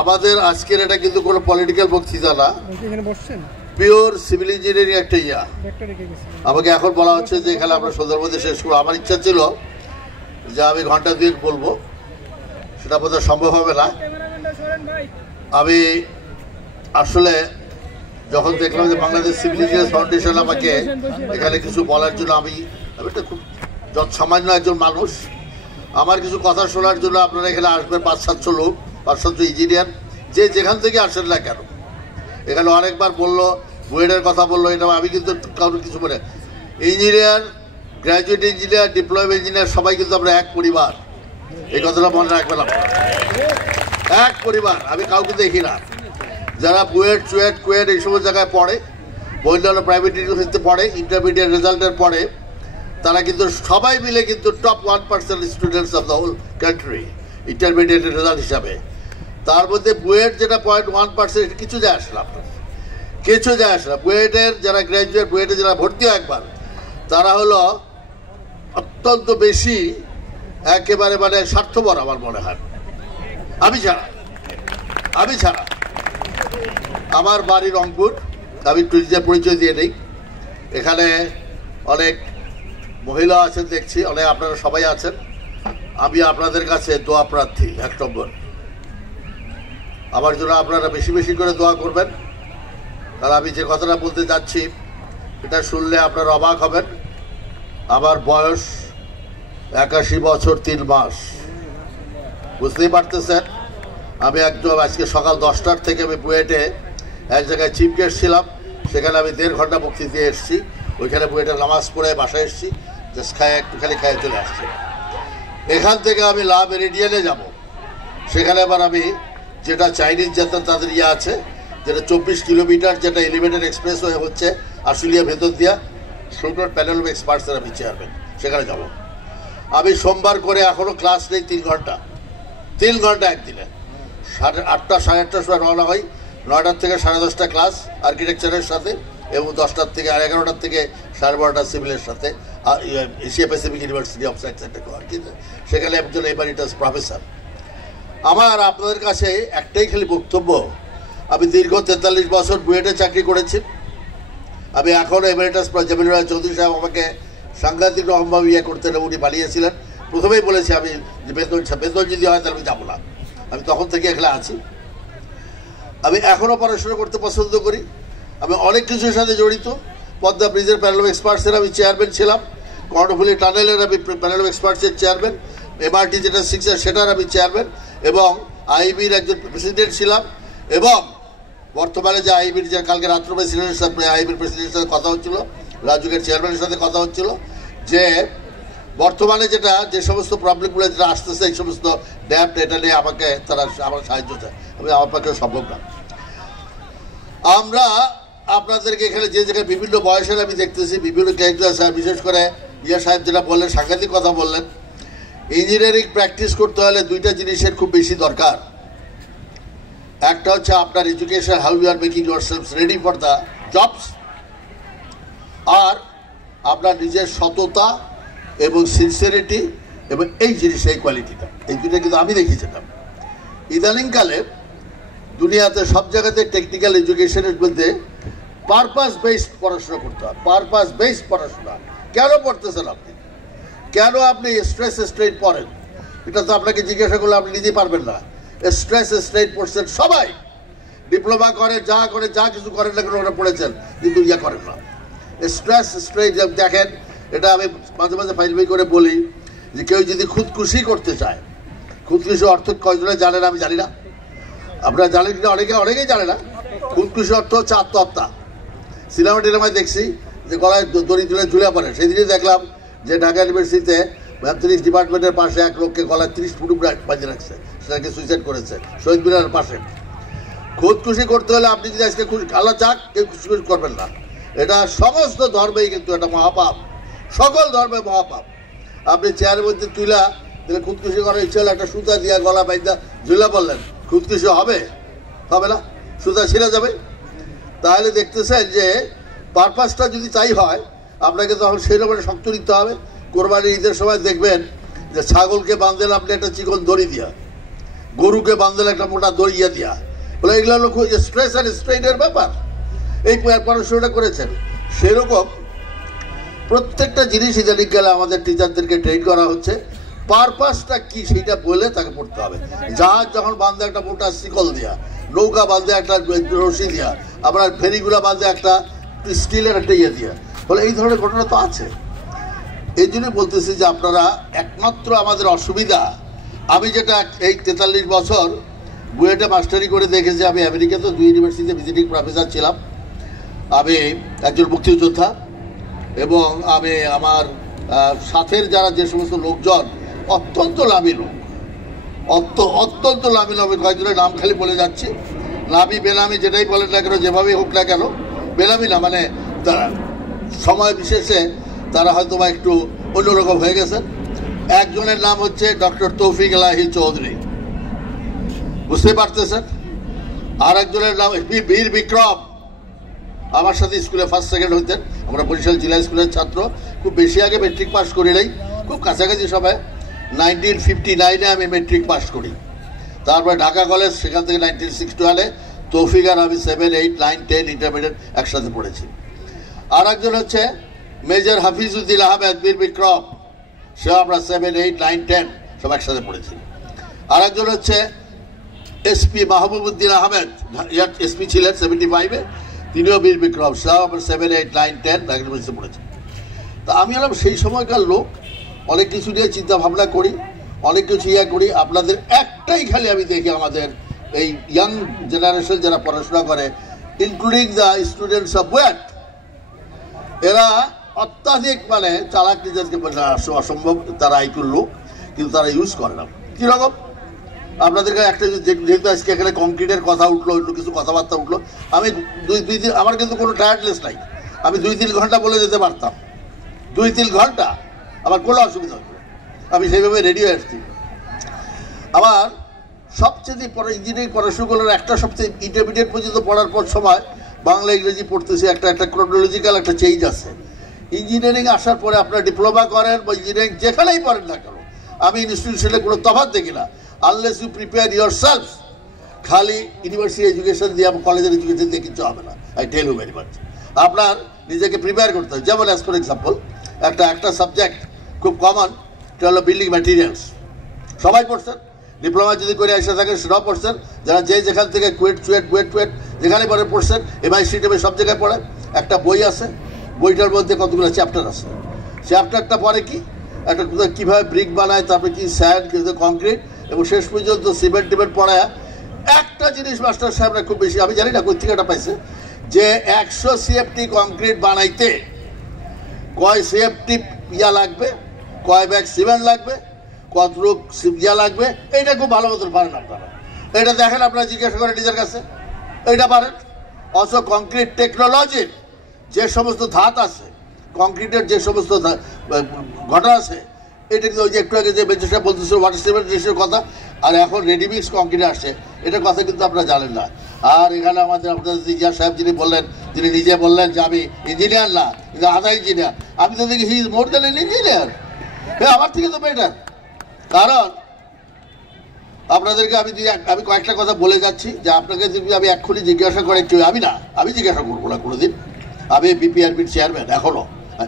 আমাদের আজকের এটা কিন্তু কোনো পলিটিক্যাল বক্তৃতা না, পিওর সিভিল ইঞ্জিনিয়ারিং একটা ইয়া। আমাকে এখন বলা হচ্ছে যে এখানে আমরা সন্ধ্যার মধ্যে শেষ করবো। আমার ইচ্ছা ছিল যে আমি ঘন্টা দুয়েক বলবো, সেটা বোধহয় সম্ভব হবে না। আমি আসলে যখন দেখলাম যে বাংলাদেশ সিভিল ইঞ্জিনিয়ার্স ফাউন্ডেশন আমাকে এখানে কিছু বলার জন্য, আমি একটা খুব সামান্য একজন মানুষ, আমার কিছু কথা শোনার জন্য আপনারা এখানে আসবেন 500-700 লোক, 500 ইঞ্জিনিয়ার, যে যেখান থেকে আসেন না কেন। এখানে অনেকবার বললো, বুয়েটের কথা বললো, এটা আমি কিন্তু কারণ কিছু বলে, engineer, graduate engineer, diploma engineer সবাই কিন্তু আমরা এক পরিবার। এই কথাটা মনে রাখবেন আপনারা, এক পরিবার। আমি কাউকে দেখি না। যারা বুয়েট, চুয়েট, কুয়েট এই সমস্ত জায়গায় পড়ে, অন্যান্য প্রাইভেট ইউনিভার্সিটিতে পড়ে, ইন্টারমিডিয়েট রেজাল্টের পরে, তারা কিন্তু সবাই মিলে কিন্তু top 1% students of the whole country ইন্টারমিডিয়েটের রেজাল্ট হিসাবে। তার মধ্যে বুয়েট যেটা 0.1%, কিছু যায় আসলে আপনার, কিছু যায় আসলে। বুয়েটের যারা গ্র্যাজুয়েট, বুয়েটে যারা ভর্তি হয় একবার, তারা হলো অত্যন্ত বেশি একেবারে মানে স্বার্থপর আমার মনে হয়। আমি ছাড়া আমার বাড়ি রংপুর, আমি টুরিজের পরিচয় দিয়ে নেই। এখানে অনেক মহিলা আছেন দেখছি, অনেক আপনারা সবাই আছেন। আমি আপনাদের কাছে দোয়া প্রার্থী 1 নম্বর। আমার জন্য আপনারা বেশি বেশি করে দোয়া করবেন, কারণ আমি যে কথাটা বলতে যাচ্ছি এটা শুনলে আপনারা অবাক হবেন। আমার বয়স 81 বছর 3 মাস, বুঝতেই পারতেছেন। আমি একদম আজকে সকাল 10টার থেকে আমি বুয়েটে এক জায়গায় চিফ গেস্ট ছিলাম, সেখানে আমি 1.5 ঘন্টা বক্তৃতা দিয়ে এসেছি। ওইখানে বুয়েটে নামাজ পড়ে বাসায় এসেছি, জাস্ট একটুখানি খাইয়ে চলে আসছি। এখান থেকে আমি লা মেরিডিয়ানে যাব, সেখানে আবার আমি যেটা চাইনিজ যাত্রা তাদের ইয়ে আছে, যেটা 24 কিলোমিটার, যেটা এলিভেটেড এক্সপ্রেস হয়ে হচ্ছে আশুলিয়া ভেতর দিয়া, সুন্দর প্যানেল অফ এক্সপার্টসের আমি চেয়ারম্যান, সেখানে যাব। আমি সোমবার করে এখনও ক্লাস নেই 3 ঘন্টা, 3 ঘন্টা একদিনে। 8টা 8:30টার সময় রওনা হয়, 9টার থেকে 10:30টা ক্লাস আর্কিটেকচারের সাথে, এবং 10টার থেকে 11টার থেকে 12:30টা সিভিলের সাথে, Asia Pacific university of science and technology, সেখানে একজন এমারিটাস প্রফেসর। আমার আপনাদের কাছে একটাই খালি বক্তব্য, আমি দীর্ঘ 43 বছর বুয়েটে চাকরি করেছি। আমি এখনও এমারিটাস জামিলুর রহমান চৌধুরী সাহেব আমাকে সাংঘাতিক রকমভাবে ইয়ে করতেন, উনি বানিয়েছিলেন। প্রথমেই বলেছি আমি যে বেতন যদি হয় তাহলে আমি যাবো না। আমি তখন থেকে এখানে আছি। আমি এখনও পড়াশোনা করতে পছন্দ করি। আমি অনেক কিছুর সাথে জড়িত। পদ্মা ব্রিজের প্যানেল অফ এক্সপার্টসের আমি চেয়ারম্যান ছিলাম, কর্ণফুলী টানেলের আমি প্যানেল অফ এক্সপার্টসের চেয়ারম্যান, এমআরটি যেটা 6 সেটার আমি চেয়ারম্যান, এবং আইবির একজন প্রেসিডেন্ট ছিলাম। এবং বর্তমানে যে আইবির, যে কালকে রাত্র প্রেসিডেন্টের সাথে আইবির প্রেসিডেন্টের সাথে কথা হচ্ছিল, রাজুকের চেয়ারম্যানের সাথে কথা হচ্ছিল, যে বর্তমানে যেটা যে সমস্ত প্রবলেমগুলো যেটা আসতেছে, এই সমস্ত ড্যাপ, এটা নিয়ে আমাকে তারা আমার সাহায্য চায়। আমার পক্ষে সম্ভব না। আমরা আপনাদেরকে এখানে যে জায়গায় বিভিন্ন বয়সের আমি দেখতেছি, বিভিন্ন ক্যারেক্টার সাহেব, বিশেষ করে ইয়া সাহেব যেটা বললেন, সাংঘাতিক কথা বললেন। ইঞ্জিনিয়ারিং প্র্যাকটিস করতে হলে 2টা জিনিসের খুব বেশি দরকার। একটা হচ্ছে আপনার education, how you are making yourselves ready for the jobs, আর আপনার নিজের সততা এবং সিনসিয়ারিটি, এবং এই জিনিস, এই কোয়ালিটিটা, এই দুটো কিন্তু আমি দেখি। যেটা ইদানিংকালে দুনিয়াতে সব জায়গাতে টেকনিক্যাল এডুকেশনের মধ্যে পারপাস বেসড পড়াশোনা করতে হয়। পারপাস বেসড পড়াশোনা কেন পড়তেছেন আপনি? কেন আপনি স্ট্রেস স্ট্রেইন পড়েন? এটা তো আপনাকে জিজ্ঞাসা করলে আপনি নিজেই পারবেন না। স্ট্রেস স্ট্রেইন পড়ছেন সবাই, ডিপ্লোমা করে, যা কিছু করেন না কেন ওরা পড়েছেন, কিন্তু ইয়া করেন না। স্ট্রেস স্ট্রেইন দেখেন, এটা আমি মাঝে মাঝে ফাইল করে বলি যে কেউ যদি খুদকুশি করতে চায়, খুদকুশি অর্থ কয়জনে জানেন আমি জানি না, আপনারা জানেন কিনা, অনেকেই জানে না। খুদকুশি অর্থ হচ্ছে আত্মহত্যা। সিনেমা টিনেমায় দেখছি যে গলায় দড়ি তুলে ঝুলে পড়ে। সেই দিনই দেখলাম যে ঢাকা ইউনিভার্সিটিতে ম্যাথমেটিক্স ডিপার্টমেন্টের পাশে এক লোককে গলায় 30 ফুট বাজিয়ে রাখছে, সেটাকে সুইসাইড করেছে শহীদ মিনারের পাশে। খুদকুশি করতে হলে আপনি যদি আজকে আল্লাহ চাক, কেউ খুশি করবেন না। এটা সমস্ত ধর্মেই কিন্তু এটা মহাপাপ, সকল ধর্মে মহাপাপ। আপনি চেয়ারের মধ্যে তুলা দিলে খুদকুশি করার ইচ্ছে হলে একটা সুতা দিয়া গলা বাইন্দা ঝুলা বললেন, খুদকুশি হবে? হবে না, সুতা ছিঁড়ে যাবে। তাহলে দেখতেছেন যে পারপাসটা যদি তাই হয়, আপনাকে তখন সেই রকম শক্ত নিতে হবে। কোরবানির ঈদের সময় দেখবেন যে ছাগলকে বাঁধলেন আপনি একটা চিকন দড়ি দিয়া, গরুকে বান্ধলে একটা মোটা দড়িয়া দিয়া, বলে এগুলো হলো স্ট্রেস আর স্ট্রেইনের ব্যাপার। এই পড়াশোনাটা করেছেন। সেরকম প্রত্যেকটা জিনিস ইদানিং গেলে আমাদের টিচারদেরকে ট্রেন করা হচ্ছে, পারপাসটা কি সেইটা বলে তাকে পড়তে হবে। জাহাজ যখন বাঁধে একটা মোটা শিকল দিয়া, নৌকা বাঁধে একটা রশি দিয়া, আপনার ফেরিগুলা বাঁধে একটা স্টিলের একটা ইয়ে দিয়া, বলে এই ধরনের ঘটনা তো আছে। এই জন্যই বলতেছি যে আপনারা একমাত্র আমাদের অসুবিধা, আমি যেটা এই 43 বছর বুয়েটে মাস্টারি করে দেখেছি, আমি আমেরিকাতে 2 ইউনিভার্সিটিতে ভিজিটিং প্রফেসর ছিলাম, আমি একজন মুক্তিযোদ্ধা, এবং আমি আমার সাথের যারা যে সমস্ত লোকজন অত্যন্ত লাভী লোক, অত্যন্ত লাভী লোক। আমি কয়েকজনের নাম খালি বলে যাচ্ছি, লাভী বেনামি যেটাই বলেন না কেন, যেভাবেই হোক না কেন, বেনামি না মানে তারা সময় বিশেষে তারা হয়তো বা একটু অন্যরকম হয়ে গেছেন। একজনের নাম হচ্ছে ডক্টর তৌফিক এলাহি চৌধুরী, বুঝতে পারতেছেন। আর একজনের নাম বীর বিক্রম, আমার সাথে স্কুলে ফার্স্ট সেকেন্ড হইতেন। আমরা বরিশাল জেলা স্কুলের ছাত্র, খুব বেশি আগে মেট্রিক পাস করি নাই, খুব কাছাকাছি সবাই। 1959-এ আমি মেট্রিক পাস করি, তারপরে ঢাকা কলেজ, সেখান থেকে 1961-এ তৌফিক আর আমি 7, 8, 9, 10 ইন্টারমিডিয়েট একসাথে পড়েছি। আর একজন হচ্ছে মেজর হাফিজউদ্দিন আহমেদ বীর বিক্রম, সেও আমরা 7, 8, 9, 10 সব একসাথে পড়েছি। আর একজন হচ্ছে এসপি মাহবুবউদ্দিন আহমেদ, এসপি ছিলেন 75-এ, তিনিও বীর বিক্রম, সেও আমরা 7, 8, 9, 10 ইউনিভার্সিটি পড়েছি। তা আমি হলাম সেই সময়কার লোক, অনেক কিছু নিয়ে চিন্তা ভাবনা করি, অনেক কিছু ইয়ে করি। আপনাদের একটাই খালি আমি দেখি, আমাদের এই ইয়াং জেনারেশন যারা পড়াশোনা করে, including the students of BUET, এরা অত্যাধিক মানে চালাক, নিজেকে অসম্ভব তারা আইকুর লোক, কিন্তু তারা ইউজ করে না। কীরকম আপনাদেরকে একটা, যেহেতু আজকে এখানে কংক্রিটের কথা উঠলো, অন্য কিছু কথাবার্তা উঠলো, আমি দুই দিন, আমার কিন্তু কোনো টায়ার্ডনেস নাই, আমি 2-3 ঘন্টা বলে যেতে পারতাম, 2-3 ঘন্টা আমার কোনো অসুবিধা হবে, আমি সেইভাবে রেডি হয়ে আসছি। আমার সবচেয়ে পরে ইঞ্জিনিয়ারিং পড়াশোনা করার একটা সবচেয়ে ইন্টারমিডিয়েট পর্যন্ত পড়ার পর সময় বাংলা ইংরেজি পড়তেছি, একটা ক্রোনোলজিক্যাল একটা চেঞ্জ আছে। ইঞ্জিনিয়ারিং আসার পরে আপনার ডিপ্লোমা করেন বা ইঞ্জিনিয়ারিং যেখানেই পড়েন না কেন, আমি ইনস্টিটিউশনে কোনো তফাৎ দেখি না, unless you prepare your self. খালি ইউনিভার্সিটি এডুকেশন দিয়ে, কলেজের এডুকেশন দিয়ে কিছু হবে না, I tell you very much. আপনার নিজেকে প্রিপেয়ার করতে হবে। যেমন অ্যাজ ফর এক্সাম্পল, একটা সাবজেক্ট খুব কমন, এটা হলো বিল্ডিং ম্যাটেরিয়ালস, সবাই পড়ছেন, ডিপ্লোমা যদি করে এসে থাকেন সেটাও পড়ছেন, যারা যেখান থেকে কুয়েট যেখানে পড়ে পড়ছেন, MIC সব জায়গায় পড়ে। একটা বই আছে, বইটার মধ্যে কতগুলো চ্যাপ্টার আছে, চ্যাপ্টারটা পরে কি একটা কীভাবে ব্রিক বানায়, তারপরে কি স্যান্ড, কংক্রিট, এবং শেষ পর্যন্ত সিমেন্ট টিমেন্ট পড়ায়। একটা জিনিস মাস্টার সাহেবরা খুব বেশি, আমি জানি না কোথা থেকে এটা পাইছে, যে 100 CFT কংক্রিট বানাইতে কয় CFT ইয়া লাগবে, কয় ব্যাগ সিমেন্ট লাগবে, কত লোক ইয়া লাগবে, এইটা খুব ভালো মতন পারেন আপনারা। এটা দেখেন, আপনারা জিজ্ঞাসা করেন নিজের কাছে, এইটা পারেন। অথচ কংক্রিট টেকনোলজির যে সমস্ত ধাত আছে, কংক্রিটের যে সমস্ত ঘটনা আছে, এটা কিন্তু ওই যে একটু আগে যে বেঞ্চটা বলতেছিল ওয়াটার সিমেন্টের কথা, আর এখন রেডিমিক্স কংক্রিট আসছে, এটার কথা কিন্তু আপনারা জানেন না। আর এখানে আমাদের আপনাদের জিয়া সাহেব যিনি বললেন, তিনি নিজে বললেন যে আমি ইঞ্জিনিয়ার না, কিন্তু আধা ইঞ্জিনিয়ার। আমি তো দেখি he is more than N engineer, হ্যাঁ আমার থেকে তো বেটার। কারণ আপনাদেরকে আমি কয়েকটা কথা বলে যাচ্ছি, যে আপনাকে যদি আমি এক্ষুনি জিজ্ঞাসা করে, কেউ আমি জিজ্ঞাসা করবো না কোনোদিন। আমি BPRBর চেয়ারম্যান, এখনও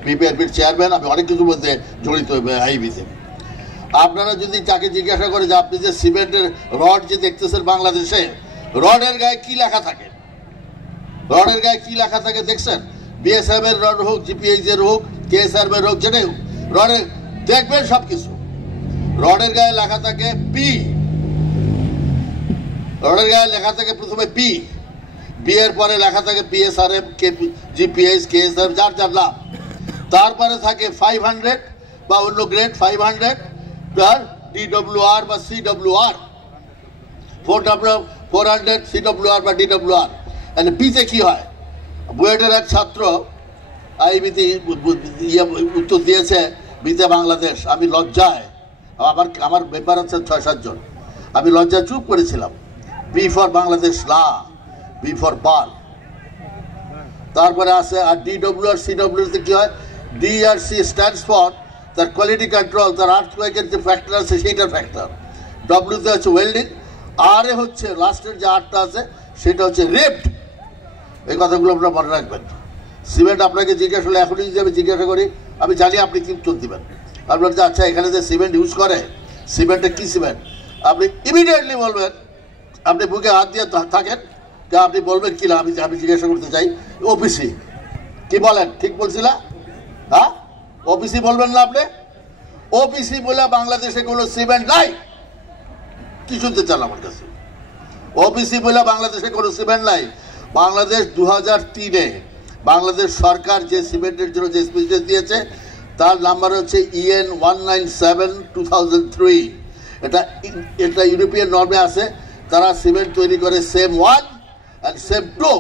BPRBর চেয়ারম্যান, আমি অনেক কিছুর মধ্যে জড়িত আইবিতে। আপনারা যদি তাকে জিজ্ঞাসা করে যে আপনি যে সিমেন্টের রড যে দেখতেছেন বাংলাদেশে, রডের গায়ে কি লেখা থাকে, রডের গায়ে কি লেখা থাকে দেখছেন? BSF এর রড হোক, GPH এর হোক, KSR এর হোক, যেটাই হোক, রডের দেখবেন সব কিছু, রডের গায়ে লেখা থাকে P, রডের গায়ে লেখা থাকে প্রথমে P, এর পরে লেখা থাকে PSRM, GPH, KSR, যার যার নাম। তারপরে থাকে 500 বা অন্য গ্রেড 500 DWR বা CWR, 400 CWR বা DWR। মানে পিতে কি হয়? বুয়েটের এক ছাত্র আইবিতে উত্তর দিয়েছে, বিতে বাংলাদেশ। আমি লজ্জায়, আমার ব্যাপার হচ্ছে 6-7 জন, আমি লজ্জায় চুপ করেছিলাম। বি ফর বাংলাদেশ না, বি ফর বার। তারপরে আছে আর DWR CWR কি হয়? DRC স্ট্যান্ডস ফর তার কোয়ালিটি কন্ট্রোল, তার আর্থকোয়েকের যে ফ্যাক্টর আছে সেইটার ফ্যাক্টর। ডব্লিউতে হচ্ছে ওয়েল্ডিং, আর হচ্ছে লাস্টের যে আরটা আছে সেটা হচ্ছে রেপ্ট। এই কথাগুলো আপনারা মনে রাখবেন। সিমেন্ট আপনাকে জিজ্ঞাসা করলে এখনই যদি আমি জিজ্ঞাসা করি, আমি জানি আপনি কি উত্তর দিবেন। আপনার যে আচ্ছা এখানে যে সিমেন্ট ইউজ করে, সিমেন্টটা কী সিমেন্ট, আপনি ইমিডিয়েটলি বলবেন, আপনি বুকে হাত দিয়ে থাকেন, আপনি বলবেন কি না, আমি জিজ্ঞাসা করতে চাই ওপিসি। কি বলেন, ঠিক বলছিলা? হ্যাঁ, ওপিসি বলবেন না আপনি? ওপিসি বলে বাংলাদেশে কোনো সিমেন্ট নাই। কি শুনতে চান আমার কাছে? ওপিসি বলে বাংলাদেশে কোনো সিমেন্ট নাই। বাংলাদেশ 2003-এ বাংলাদেশ সরকার যে সিমেন্টের জন্য যে স্পেসিফিকেশন দিয়েছে তার নাম্বার হচ্ছে EN 197/2003। এটা ইউরোপিয়ান নর্মে আছে। তারা সিমেন্ট তৈরি করে সেম 1 অ্যান্ড সেম 2।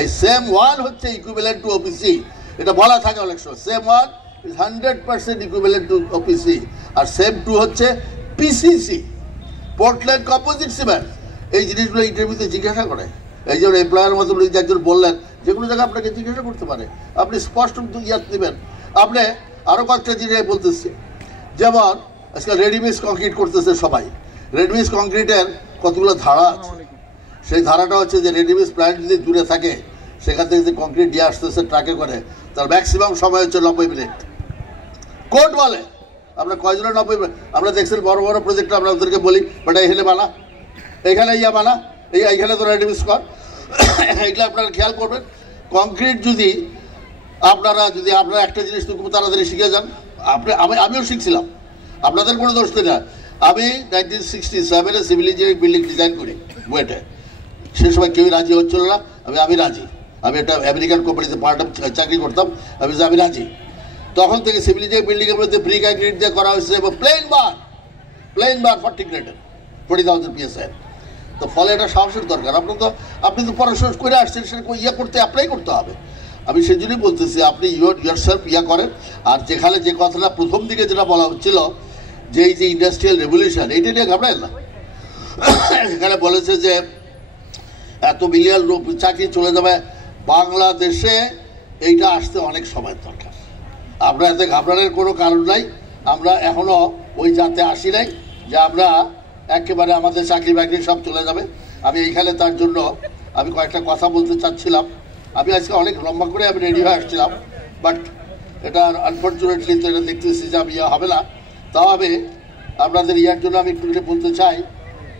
এই সেম 1 হচ্ছে ইকুইভ্যালেন্ট টু ওপিসি। এটা বলা থাকে অনেক সময়, same 1 is 100% equivalent to OPC, আর সেম 2 হচ্ছে PCC, পোর্টল্যান্ড কম্পোজিট সিমেন্ট। এই জিনিসগুলো ইন্টারভিউতে জিজ্ঞাসা করে। এই জন্য এমপ্লয়ার মতো একজন বললেন, যে কোনো জায়গায় আপনাকে জিজ্ঞাসা করতে পারে, আপনি স্পষ্ট ইয়াদ দেবেন। আপনি আরও কয়েকটা জিনিস বলতেছি, যেমন আজকাল রেডিমিক্স কংক্রিট করতেছে সবাই। রেডিমিক্স কংক্রিটের কতগুলো ধারা আছে। সেই ধারাটা হচ্ছে যে রেডিমিক্স প্ল্যান্ট যদি দূরে থাকে, সেখান থেকে যে কংক্রিট দিয়ে আসতেছে ট্রাকে করে, তার ম্যাক্সিমাম সময় হচ্ছে 90 মিনিট। কোর্ট বলে আমরা কয়জনের 90 মিনিট। আমরা দেখছেন বড় বড় প্রজেক্ট, আমরা ওদেরকে বলি বেটা এখানে বানা, এইখানে ইয়া বানা, এইখানে তো রেডিমিক্স কর। এগুলো আপনারা খেয়াল করবেন। কংক্রিট যদি আপনারা একটা জিনিস খুব তাড়াতাড়ি শিখে যান, আমিও শিখছিলাম, আপনাদের কোনো দোষ না। আমি 1967-এ সিভিল ইঞ্জিনিয়ারিং বিল্ডিং ডিজাইন করি বুয়েটে। সে সময় কেউই রাজি হচ্ছিল না। আমি রাজি। আমি একটা আমেরিকান কোম্পানিতে পার্ট টাইম চাকরি করতাম। আমি রাজি। তখন থেকে সিভিল ইঞ্জিনিয়ারিং বিল্ডিংয়ের মধ্যে প্রি কংক্রিট দিয়ে করা হয়েছে এবং প্লেন বার 40 গ্রেডের 40,000 PSI। তো ফলে এটা সাহসের দরকার। আপনি তো পড়াশোনা করে আসছেন, সেটা অ্যাপ্লাই করতে হবে। আমি সেই জন্যই বলতেছি, আপনি ইয়োর সেলফ করেন। আর যেখানে যে কথাটা প্রথম দিকে যেটা বলা হচ্ছিল, যে এই যে ইন্ডাস্ট্রিয়াল রেভলিউশন, এইটা নিয়ে ঘাবড়ায় না। এখানে বলেছে যে এত মিলিয়ন চাকরি চলে যাবে বাংলাদেশে, এইটা আসতে অনেক সময় দরকার। আমরা এতে ঘাবড়ানোর কোনো কারণ নাই। আমরা এখনও ওই জাতে আসি নাই যে আমরা একেবারে আমাদের চাকরি বাকরি সব চলে যাবে। আমি এইখানে তার জন্য আমি কয়েকটা কথা বলতে চাচ্ছিলাম। আমি আজকে অনেক লম্বা করে আমি রেডি হয়ে আসছিলাম, বাট এটা আনফর্চুনেটলি তো এটা দেখতেছি যে আমি হবে না। তাও আমি আপনাদের জন্য আমি একটু বলতে চাই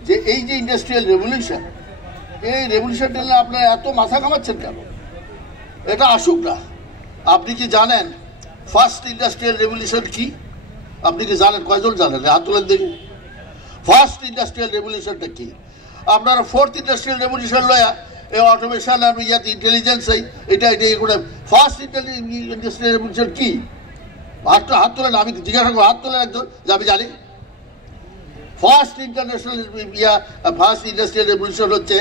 যে এই যে ইন্ডাস্ট্রিয়াল রেভলিউশন, এই রেভলিউশনটা নিয়ে আপনারা এত মাথা ঘামাচ্ছেন কেন? এটা আসুক না। আপনি কি জানেন ফার্স্ট ইন্ডাস্ট্রিয়াল রেভলিউশন কি? আপনি কি জানেন? কয়জন জানেন? হাত তুলেন দেখি। ফার্স্ট ইন্ডাস্ট্রিয়াল রেভলিউশনটা কি? আপনারা ফোর্থ ইন্ডাস্ট্রিয়াল রেভলিউশন লয়া এই অটোমেশন আর ইন্টেলিজেন্স, এটা করে ফার্স্ট ইন্ডাস্ট্রিয়াল রেভলিউশন কি? হাত তোলেন। আমি জিজ্ঞাসা করবো, হাত তোলেন একজন যে আমি জানি। ফার্স্ট ইন্ডাস্ট্রিয়াল রেভলিউশন হচ্ছে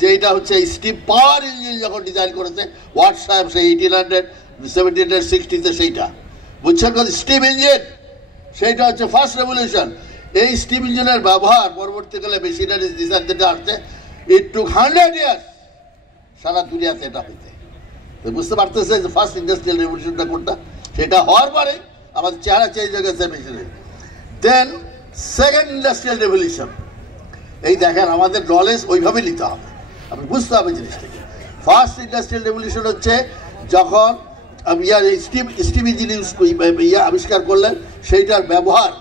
যে এটা হচ্ছে স্টিম পাওয়ার ইঞ্জিন যখন ডিজাইন করেছে ওয়াট সাহেব, সেই 1800, 1760-তে, সেইটা বুঝছেন? স্টিম ইঞ্জিন, সেইটা হচ্ছে ফার্স্ট রেভলিউশন। এই স্টিম ইঞ্জিনের ব্যবহার পরবর্তীকালে মেশিনারি ডিজাইন যেটা আসছে, ইট টুক 100 ইয়ার্স সারা দুনিয়াতে এটা হইতে। বুঝতে পারতেছে যে ফার্স্ট ইন্ডাস্ট্রিয়াল রেভলিউশনটা কোনটা? সেটা হওয়ার পরে আমাদের চেহারা চেঞ্জ হয়ে গেছে machinery. Then second industrial revolution, এই দেখেন আমাদের নলেজ ওইভাবে নিতে হবে, আপনি বুঝতে হবে জিনিসটাকে। ফার্স্ট ইন্ডাস্ট্রিয়াল রেভলিউশন হচ্ছে যখন স্টিম ইঞ্জিন আবিষ্কার করলেন, সেইটার ব্যবহার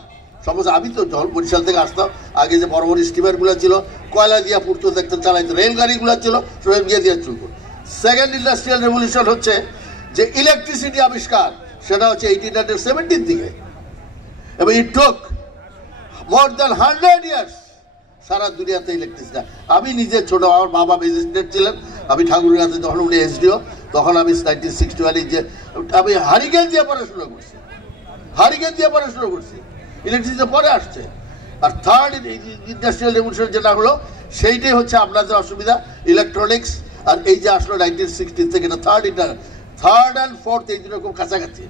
সমস্ত। আমি তো যখন বরিশাল থেকে আসতাম, আগে যে বড় বড় স্টিমারগুলো ছিল কয়লা দিয়া পুরতো দেখতে চালাইতো, রেলগাড়িগুলো ছিল সব গিয়ে দিয়ে চলতো। সেকেন্ড ইন্ডাস্ট্রিয়াল রেভলিউশন হচ্ছে যে ইলেকট্রিসিটি আবিষ্কার, সেটা হচ্ছে 1870-র দিকে, এবং ইট টুক মোর দ্যান 100 ইয়ার্স সারা দুনিয়াতে ইলেকট্রিসিটি। আমি নিজে ছোট, আমার বাবা ম্যাজিস্ট্রেট ছিলেন, আমি ঠাকুরগাঁতে যখন উনি SDO, তখন আমি 1961 যে আমি হারিকেন দিয়ে পড়াশুনো করছি। ইলেকট্রিসিটি পরে আসছে। আর থার্ড ইন্ডাস্ট্রিয়াল রেভলিউশন যেটা হলো, সেইটাই হচ্ছে আপনাদের অসুবিধা, ইলেকট্রনিক্স। আর এই যে আসলো 1960 থেকে, এটা থার্ড অ্যান্ড ফোর্থ, এই দুটো খুব কাছাকাছি।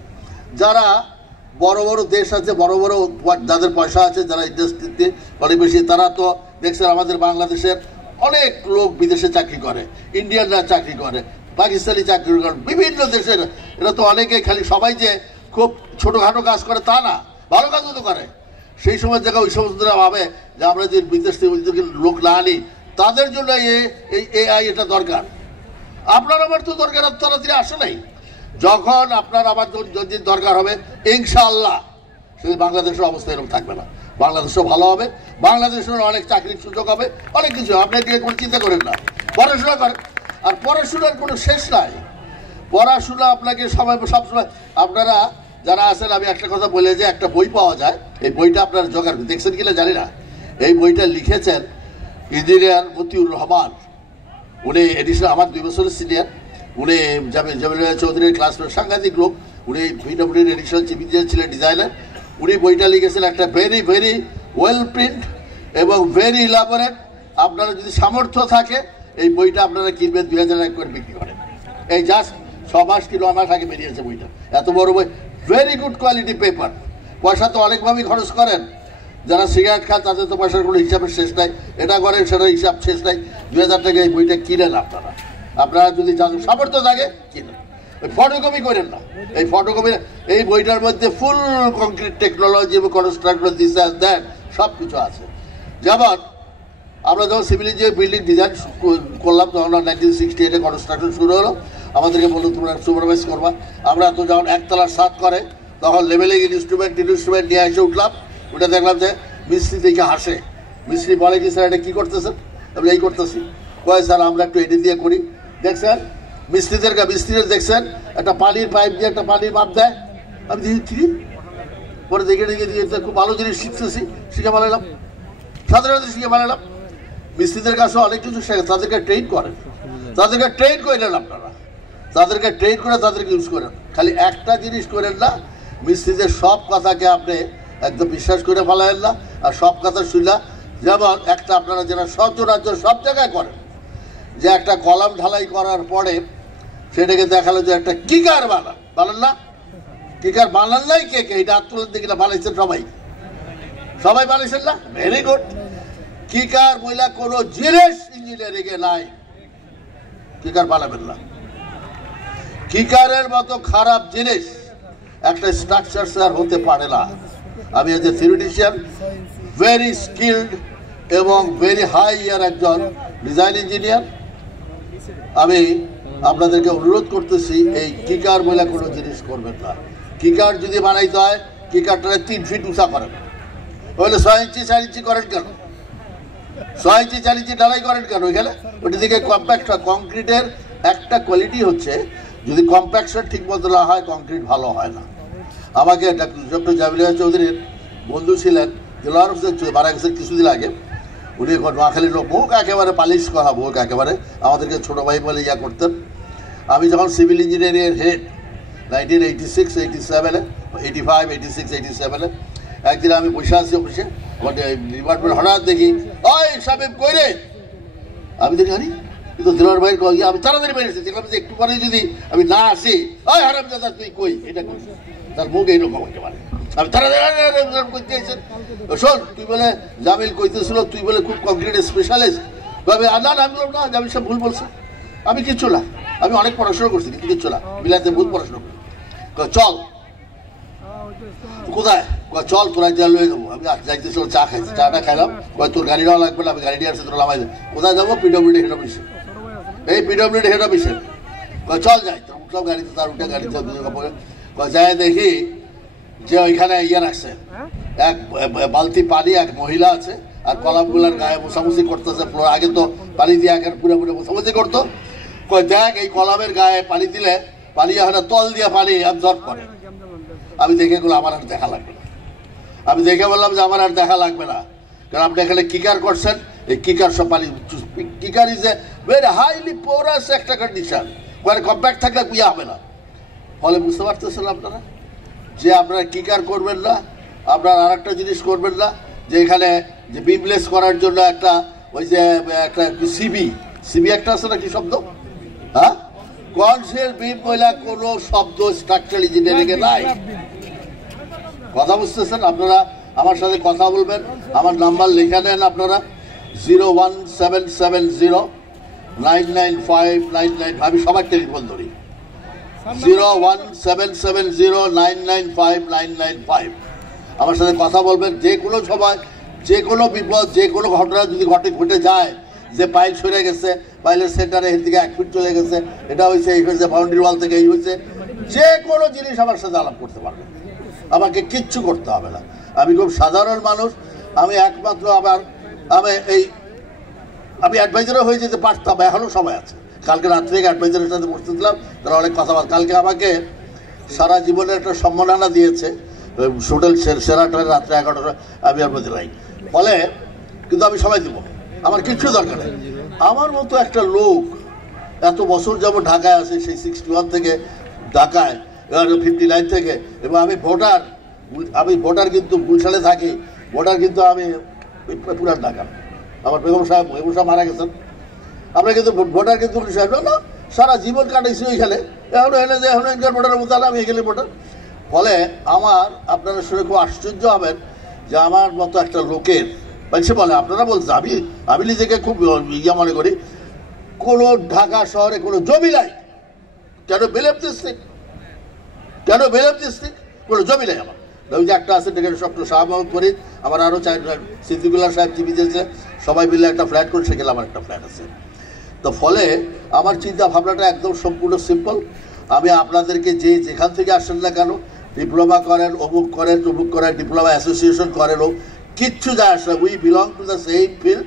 যারা বড় বড় দেশ আছে, বড় বড় যাদের পয়সা আছে, যারা ইন্ডাস্ট্রিতে অনেক বেশি, তারা তো দেখছেন আমাদের বাংলাদেশের অনেক লোক বিদেশে চাকরি করে, ইন্ডিয়ানরা চাকরি করে, পাকিস্তানি চাকরি করে, বিভিন্ন দেশের। এরা তো অনেকেই খালি সবাই যে খুব ছোটোখাটো কাজ করে তা না, ভালো কাজও তো করে। সেই সময় জায়গায় ওই সমস্ত ভাবে যে আমরা যে বিদেশ থেকে লোক না আনি, তাদের জন্য এই এআই এটা দরকার। আপনার আমার তো দরকার তাড়াতাড়ি আসে নাই। যখন আপনার আমার যদি দরকার হবে ইনশাআল্লাহ সেদিন বাংলাদেশের অবস্থা এরকম থাকবে না, বাংলাদেশও ভালো হবে, বাংলাদেশের অনেক চাকরির সুযোগ হবে, অনেক কিছু। আপনি কোনো চিন্তা করেন না, পড়াশোনা করেন। আর পড়াশোনার কোনো শেষ নাই। পড়াশোনা আপনাকে সবসময় আপনারা যারা আছেন, আমি একটা কথা বলে যে একটা বই পাওয়া যায়, এই বইটা আপনারা জোগাড় দেখছেন কিনা জানি না। এই বইটা লিখেছেন ইঞ্জিনিয়ার মতিউর রহমান। উনি এডিশন আমার 2 বছরের সিনিয়র। উনি জামিল চৌধুরীর ক্লাসমেট, সাংঘাতিক লোক। উনি পিডব্লিউডির এডিশনাল চিফ ইঞ্জিনিয়ার ছিলেন, ডিজাইনার। উনি বইটা লিখেছেন, একটা ভেরি ভেরি ওয়েল প্রিন্ট এবং ভেরি ইলাবোরেট। আপনারা যদি সামর্থ্য থাকে এই বইটা আপনারা কিনবেন, 2000 টাকা করে বিক্রি করেন। এই জাস্ট 6 মাস কি 9 মাস আগে বেরিয়েছে বইটা, এত বড় বই, ভেরি গুড কোয়ালিটি পেপার। পয়সা তো অনেকভাবেই খরচ করেন, যারা সিগারেট খান তাদের তো পয়সার কোনো হিসাবের শেষ নাই, এটা করেন সেটা হিসাব শেষ নাই। 2000 টাকা এই বইটা কিনেন আপনারা যদি সামর্থ্য থাকে কিনেন। ওই ফটোকপি করেন না, এই ফটোকপি। এই বইটার মধ্যে ফুল কংক্রিট টেকনোলজি এবং কনস্ট্রাকশন দিস অ্যান্ড দ্যাট সব কিছু আছে। যেমন আমরা যখন সিভিল ইঞ্জিনিয়ার বিল্ডিং ডিজাইন করলাম, তখন 1968-এ কনস্ট্রাকশন শুরু হলো। আমাদেরকে বললো তোমরা সুপারভাইজ করবা। আমরা তো যখন একতলার ছাদ করে তখন লেভেলিং ইনস্ট্রুমেন্ট নিয়ে এসে উঠলাম। ওটা দেখলাম যে মিস্ত্রি দেখে হাসে। মিস্ত্রি বলে কি স্যার এটা কী করতেছেন? আমি এই করতেছি। কয় স্যার আমরা একটু এটি দিয়ে করি। দেখছেন মিস্ত্রিদের দেখছেন একটা পানির পাইপ দিয়ে একটা পানির মাপ দেয়। আমি দিয়েছি পরে দেখে দিয়ে খুব ভালো জিনিস শিখে বানালাম, সাধারণত শিখে বানালাম। মিস্ত্রিদের কাছে অনেক কিছু শেখে, তাদেরকে ট্রেন করেন, তাদেরকে ট্রেন করে নেন আপনারা, তাদেরকে ট্রেন করে তাদেরকে ইউজ করেন। খালি একটা জিনিস করেন না, মিস্ত্রিদের সব কথাকে আপনি একদম বিশ্বাস করে ফেলায়েন না, আর সব কথা শুনলা। যেমন একটা আপনারা যেটা সচরাচর সব জায়গায় করেন, যে একটা কলাম ঢালাই করার পরে সেটাকে দেখালো যে একটা কিকার বানান না, কিকার বানান নাই কে এটা আত্মলেন দিকে না বানাইছেন সবাই বানাইছেন না, ভেরি গুড। কিকার বইলা কোনো জিনিস ইঞ্জিনিয়ারিং এ নাই, কিকার বানাবেন না। কিকারের মতো খারাপ জিনিস একটা স্ট্রাকচার স্যার হতে পারে না। আমি এজ এ থিওরিটিশিয়ান, ভেরি স্কিল্ড এবং ভেরি হাই ইয়ার একজন ডিজাইন ইঞ্জিনিয়ার, আমি আপনাদেরকে অনুরোধ করতেছি এই কিকার বলে কোনো জিনিস করবেন না। কিকার যদি বানাইতে হয় কিকারটা 3 ফিট উঁচা করেন, তাহলে 6 ইঞ্চি 4 ইঞ্চি করেন কেন? 6 ইঞ্চি 4 ইঞ্চি ঢালাই করেন কেন? এখানে ওটি দিকে কম্প্যাক্ট হয়। কংক্রিটের একটা কোয়ালিটি হচ্ছে যদি কম্প্যাকশন ঠিক মতো না হয় কংক্রিট ভালো হয় না। আমাকে ডক্টর জামিল চৌধুরীর বন্ধু ছিলেন, দিলওয়ার হোসেন মারা গেছেন কিছুদিন আগে। উনি এখন নোয়াখালীর লোক, মুখ একেবারে পালিশ করা, মুখ একেবারে আমাদেরকে ছোটো ভাই বলে ইয়া করতেন। আমি যখন সিভিল ইঞ্জিনিয়ারিংয়ের হেড 1986, 87-এ, 85, 86, 87-এ, একদিন আমি বসে আছি অফিসে, ডিপার্টমেন্ট হঠাৎ দেখি ওই সাহেব কই রে। আমি দেখি আরে কিন্তু দিলওয়ার ভাইয়ের কই, আমি তাড়াতাড়ি বেরিয়েছি। দেখলাম যে একটু পরে যদি আমি না আসি, ওই হারামজাদা তুই কই, এটা কই। তার মুখ এইরকম একেবারে। আমি তাড়াতাড়ি করতে চাইছেন, শোন তুই বলে জামিল কইতেছিল তুই বলে খুব কংক্রিট স্পেশালিস্ট। ভাবে না আমি বললাম না, জামিল সাহেব ভুল বলছে, আমি কিচ্ছু না, আমি অনেক পড়াশোনা করছি কিন্তু কিচ্ছু না, বিলাতে ভুল পড়াশোনা করি। চল কোথায়? চল তোরা যা লয়ে যাবো। আমি যাইতেছি চা খাইছি, চাটা খাইলাম। তোর গাড়িটাও লাগবে না, আমি গাড়ি নিয়ে আসছি, তোর নামাই দেবো। কোথায় যাবো? পিডব্লিউডি হেড অফিসে। এই পিডব্লিউডি হেড অফিসে চল যাই। তোর উঠলাম গাড়িতে, তার উঠে গাড়িতে যায় দেখি যে ওইখানে ইয়ে রাখছে, এক বালতি পানি, এক মহিলা আছে, আর কলামগুলার গায়ে মোছামুছি করতেছে। আগে তো পানি দিয়ে এখন পুরোপুরি মোছামুছি করতো। দেখ এই কলামের গায়ে পানি দিলে পানি এখন তল দিয়ে পানি অ্যাবজর্ব করে। আমি দেখে গেলো আমার আর দেখা লাগবে না। আমি দেখে বললাম যে আমার আর দেখা লাগবে না, কারণ আপনি এখানে কিকার করছেন। এই কিকার সব পানি, কিকার is a very highly porous একটা কন্ডিশন, মানে কম্প্যাক্ট থাকলে ইয়ে হবে না। ফলে বুঝতে পারতেছেন আপনারা যে আপনারা কিকার করবেন না, আপনার আর একটা জিনিস করবেন না, যে এখানে যে বিমলেস করার জন্য একটা ওই যে একটা সিবি একটা আছে না, কি শব্দ? হ্যাঁ, কনসেল বিম বলে কোনো শব্দ স্ট্রাকচারাল ইঞ্জিনিয়ারিং এ নাই। কথা বুঝতেছেন? আপনারা আমার সাথে কথা বলবেন, আমার নাম্বার লিখে নেন আপনারা, 01770995995। আমি সবার টেলিফোন ধরি, 01770995995। আমার সাথে কথা বলবেন। যে কোনো সময় যে কোনো বিপদ, যে কোনো ঘটনা যদি ঘটে যায়, যে পাইল সরে গেছে, পাইলের সেন্টারে এর দিকে 1 ফিট চলে গেছে, এটা হয়েছে, এই হয়েছে, বাউন্ডারি ওয়াল থেকে এই হয়েছে, যে কোনো জিনিস আমার সাথে আলাপ করতে পারবেন, আমাকে কিচ্ছু করতে হবে না। আমি খুব সাধারণ মানুষ। আমি একমাত্র আমি অ্যাডভাইজারও হয়ে যেতে পারতাম, এখনও সময় আছে। কালকে রাত্রে অ্যাডভাইজারের সাথে বসতেছিলাম, তারা অনেক কথাবার্তা। কালকে আমাকে সারা জীবনের একটা সম্মাননা দিয়েছে হোটেল সেরাটনের, রাত্রে 11টার, আমি আর মধ্যে নাই। ফলে কিন্তু আমি সময় দেবো, আমার কিচ্ছু দরকার নেই। আমার মতো একটা লোক এত বছর যাবত ঢাকায় আছে, সেই 61 থেকে ঢাকায়, 59 থেকে, এবং আমি ভোটার কিন্তু গুলশানে থাকি, ভোটার কিন্তু আমি পুরান ঢাকা। আমার বেগম সাহেব মারা গেছেন, আমরা কিন্তু ভোটার কিন্তু সাহেব না, সারা জীবন কাটাইছি ওইখানে। এখন এনে যে এখন এখানকার ভোটারের মতো আমি এখানে ভোটার। ফলে আপনারা শুনে খুব আশ্চর্য হবেন যে আমার মতো একটা লোকের, সে বলে, আপনারা বলছে, আমি নিজেকে খুব মনে করি, কোনো ঢাকা শহরে কোনো জমি নাই। কেন বেলেম ডিস্ট্রিক্ট, কোনো জমি নেই আমার। ওই যে একটা আছে ডক্টর শাহ মোহাম্মদ ফরিদ, আমার আরও 4 সিদ্দিকুল্লাহ সাহেব জীবী দিয়েছে, সবাই মিলে একটা ফ্ল্যাট করে, সেখানে আমার একটা ফ্ল্যাট আছে। তো ফলে আমার চিন্তা ভাবনাটা একদম সম্পূর্ণ সিম্পল। আমি আপনাদেরকে যেখান থেকে আসেন না কেন, ডিপ্লোমা করেন, অমুক করেন, তমুক করেন, ডিপ্লোমা অ্যাসোসিয়েশন করেন, কিচ্ছু যায় আসে, we belong to the same field,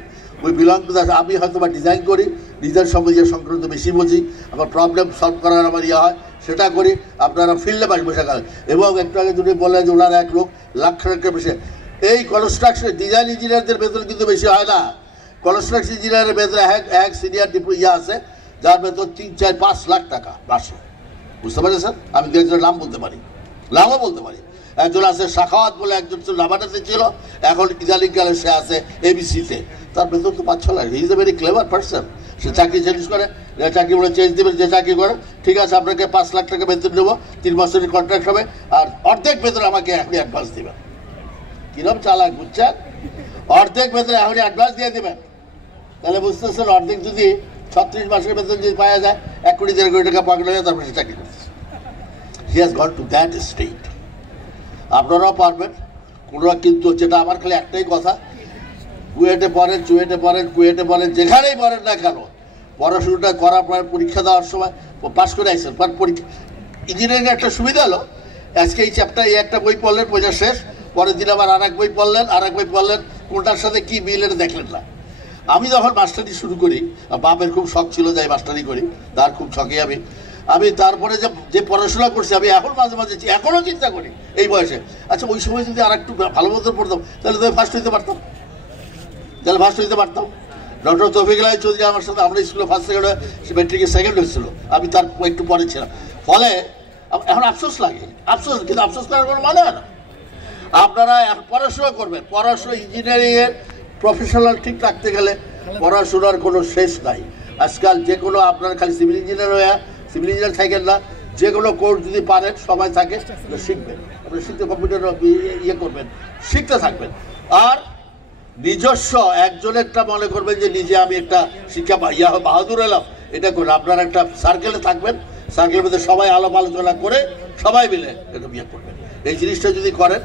আমি হয়তো বা ডিজাইন করি, ডিজাইন সম্বন্ধে সংক্রান্ত বেশি বুঝি, আমার প্রবলেম সলভ করার আমার হয়, সেটা করি। আপনারা ফিল্ডে বসে করেন। এবং একটু আগে যদি বলে যে ওনারা এক লোক লাখ টাকা বেশি, এই কনস্ট্রাকশন ডিজাইন ইঞ্জিনিয়ারদের বেতন কিন্তু বেশি হয় না। কনস্ট্রাকশন ইঞ্জিনিয়ারের বেতন এক সিনিয়র আছে, যার বেতন 3, 4, 5 লাখ টাকা মাসে। বুঝতে পারছেন স্যার? আমি 2-1 নাম বলতে পারি, নামও বলতে পারি। একজন আছে সাখাওয়াত বলে, একজন লাভানাতে ছিল, এখন ইদালিকালে সে আছে এবিসিতে, তার বেতন তো 5-6 lakh. He is a very clever person. সে চাকরি চেঞ্জ করে, চাকরি বলে চেঞ্জ দেবে, যে চাকরি করে, ঠিক আছে আপনাকে 5 লাখ টাকা বেতন দেবো, 3 বছরের কন্ট্রাক্ট হবে, আর অর্ধেক বেতন আমাকে এখনই অ্যাডভান্স দেবেন। কিরম চালাক বুঝছেন? অর্ধেক বেতন এখনই অ্যাডভান্স দিয়ে দেবেন। তাহলে বুঝতেছেন, অর্ধেক যদি 36 মাসের বেতন যদি পাওয়া যায়, 1 কোটি 1.5 কোটি টাকা পকেট হয়ে যায়, তারপরে সে চাকরি করতেছে। He has got to that state. আপনারাও পারবেন। কোনোরা কিন্তু, যেটা আমার খালি একটাই কথা, কুয়েটে পড়েন, কুয়েটে পড়েন, যেখানেই পড়েন না কেন, পড়াশুনোটা করার পরে পরীক্ষা দেওয়ার সময় পাস করে আসছেন। পরীক্ষা ইঞ্জিনিয়ারিং একটা সুবিধা হলো, আজকে এই চ্যাপ্টার একটা বই পড়লেন, পয়সা শেষ, পরের দিন আবার আরেক বই পড়লেন, কোনটার সাথে কি মিল এটা দেখলেন না। আমি যখন মাস্টারি শুরু করি, বাপের খুব শখ ছিল যে মাস্টারি করি, তার খুব শখে আমি তারপরে যে পড়াশোনা করছি, আমি এখন মাঝে মাঝে এখনও চিন্তা করি এই বয়সে, আচ্ছা ওই সময় যদি আর একটু ভালো মতো পড়তাম, তাহলে তো ফার্স্ট হইতে পারতাম। ডক্টর তৌফিকুল আলী চৌধুরী আমার সাথে, আমরা স্কুলে ফার্স্ট সেকেন্ড, সে মেট্রিকে সেকেন্ড হয়েছিল, আমি তার একটু পরে ছিলাম। ফলে এখন আফসোস লাগে, কিন্তু আফসোস করার কোনো মানে হয় না। আপনারা পড়াশোনা করবেন, পড়াশোনা ইঞ্জিনিয়ারিংয়ের প্রফেশনাল ঠিক রাখতে গেলে পড়াশোনার কোনো শেষ নাই। আজকাল যে কোনো আপনার খালি সিভিল ইঞ্জিনিয়ার থাকেন না, যে কোনো কোর্স যদি পারেন, সময় থাকে শিখবেন, আপনি শিখতে কম্পিউটার করবেন, শিখতে থাকবেন। আর নিজস্ব একজনেরটা মনে করবেন যে নিজে আমি একটা শিক্ষা বাহাদুর এলাম, এটা করে আপনারা একটা সার্কেলে থাকবেন, সার্কেলের মধ্যে সবাই আলোচনা করে সবাই মিলে এটা বিয়ে করবেন। এই জিনিসটা যদি করেন,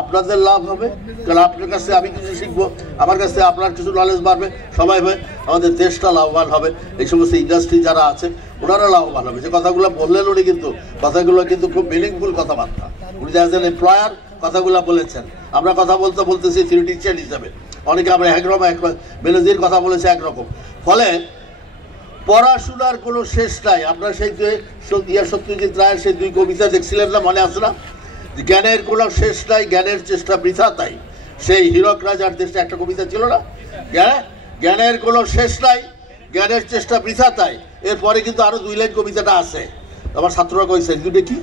আপনাদের লাভ হবে, কারণ আপনার কাছ থেকে আমি কিছু শিখবো, আমার কাছ থেকে আপনার কিছু নলেজ বাড়বে, সবাই হয়ে আমাদের দেশটা লাভবান হবে। এই সমস্ত ইন্ডাস্ট্রি যারা আছে ওনারা লাভবান হবে। যে কথাগুলো বললেন উনি, কিন্তু কথাগুলো কিন্তু খুব মিনিংফুল কথাবার্তা। উনি অ্যাজ এন এমপ্লয়ার কথাগুলো বলেছেন। আমরা কথা বলতেছি থিওরিটিশিয়ান হিসাবে, অনেকে আমরা একরকম, বেনজির কথা বলেছে একরকম। ফলে পড়াশোনার কোনো শেষ নাই। আপনার সেই সত্যজিৎ রায়ের সেই 2 কবিতা দেখছিলেন না, মনে আছে না? জ্ঞানের কোনো শেষ নাই, জ্ঞানের চেষ্টা বৃথা তাই, সেই হীরক রাজার দেশে একটা কবিতা ছিল না? জ্ঞানের কোনো শেষ নাই, জ্ঞানের চেষ্টা বৃথা তাই। এরপরে কিন্তু আরো 2 লাইন কবিতাটা আছে, আমার ছাত্ররা কইছে, দুটো কি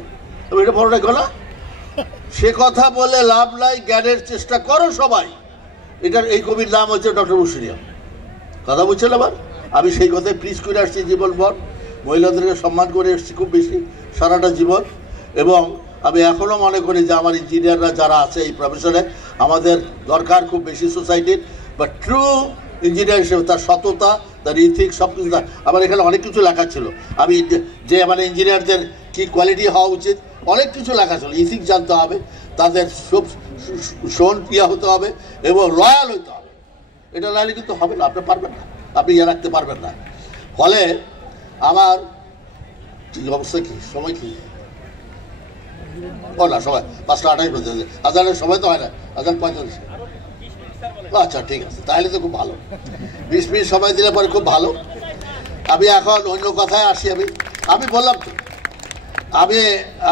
এটা বড়টা গলা, সে কথা বলে লাভ নাই, জ্ঞানের চেষ্টা করো সবাই। এই কবির নাম হচ্ছে ডক্টর মুশিরিয়া। কথা বলছেন আবার, আমি সেই কথায় প্রিজ করে আসছি জীবনভর, মহিলাদেরকে সম্মান করে এসেছি খুব বেশি সারাটা জীবন। এবং আমি এখনও মনে করি যে আমার ইঞ্জিনিয়াররা যারা আছে এই প্রফেশনে, আমাদের দরকার খুব বেশি সোসাইটির, বা ট্রু ইঞ্জিনিয়ার হিসেবে তার সততা, তার ইথিক্স, সব কিছু। আমার এখানে অনেক কিছু লেখা ছিল, আমি যে আমার ইঞ্জিনিয়ারদের কী কোয়ালিটি হওয়া উচিত, অনেক কিছু লেখা ছিল। ইথিক্স জানতে হবে, তাদের সব শোন ইয়া হতে হবে এবং লয়াল হতে হবে। এটা নাহলে কিন্তু হবে না, আপনি পারবেন না, আপনি ইয়ে রাখতে পারবেন না। ফলে আমার অবস্থা কি, সময় কি, ও না সময় 5:28 বাজে, আজানের সময় তো হয় না, আজান 45। আচ্ছা ঠিক আছে, তাহলে তো খুব ভালো, 20 মিনিট সময় দিলে পরে খুব ভালো। আমি এখন অন্য কথায় আসি। আমি বললাম তো,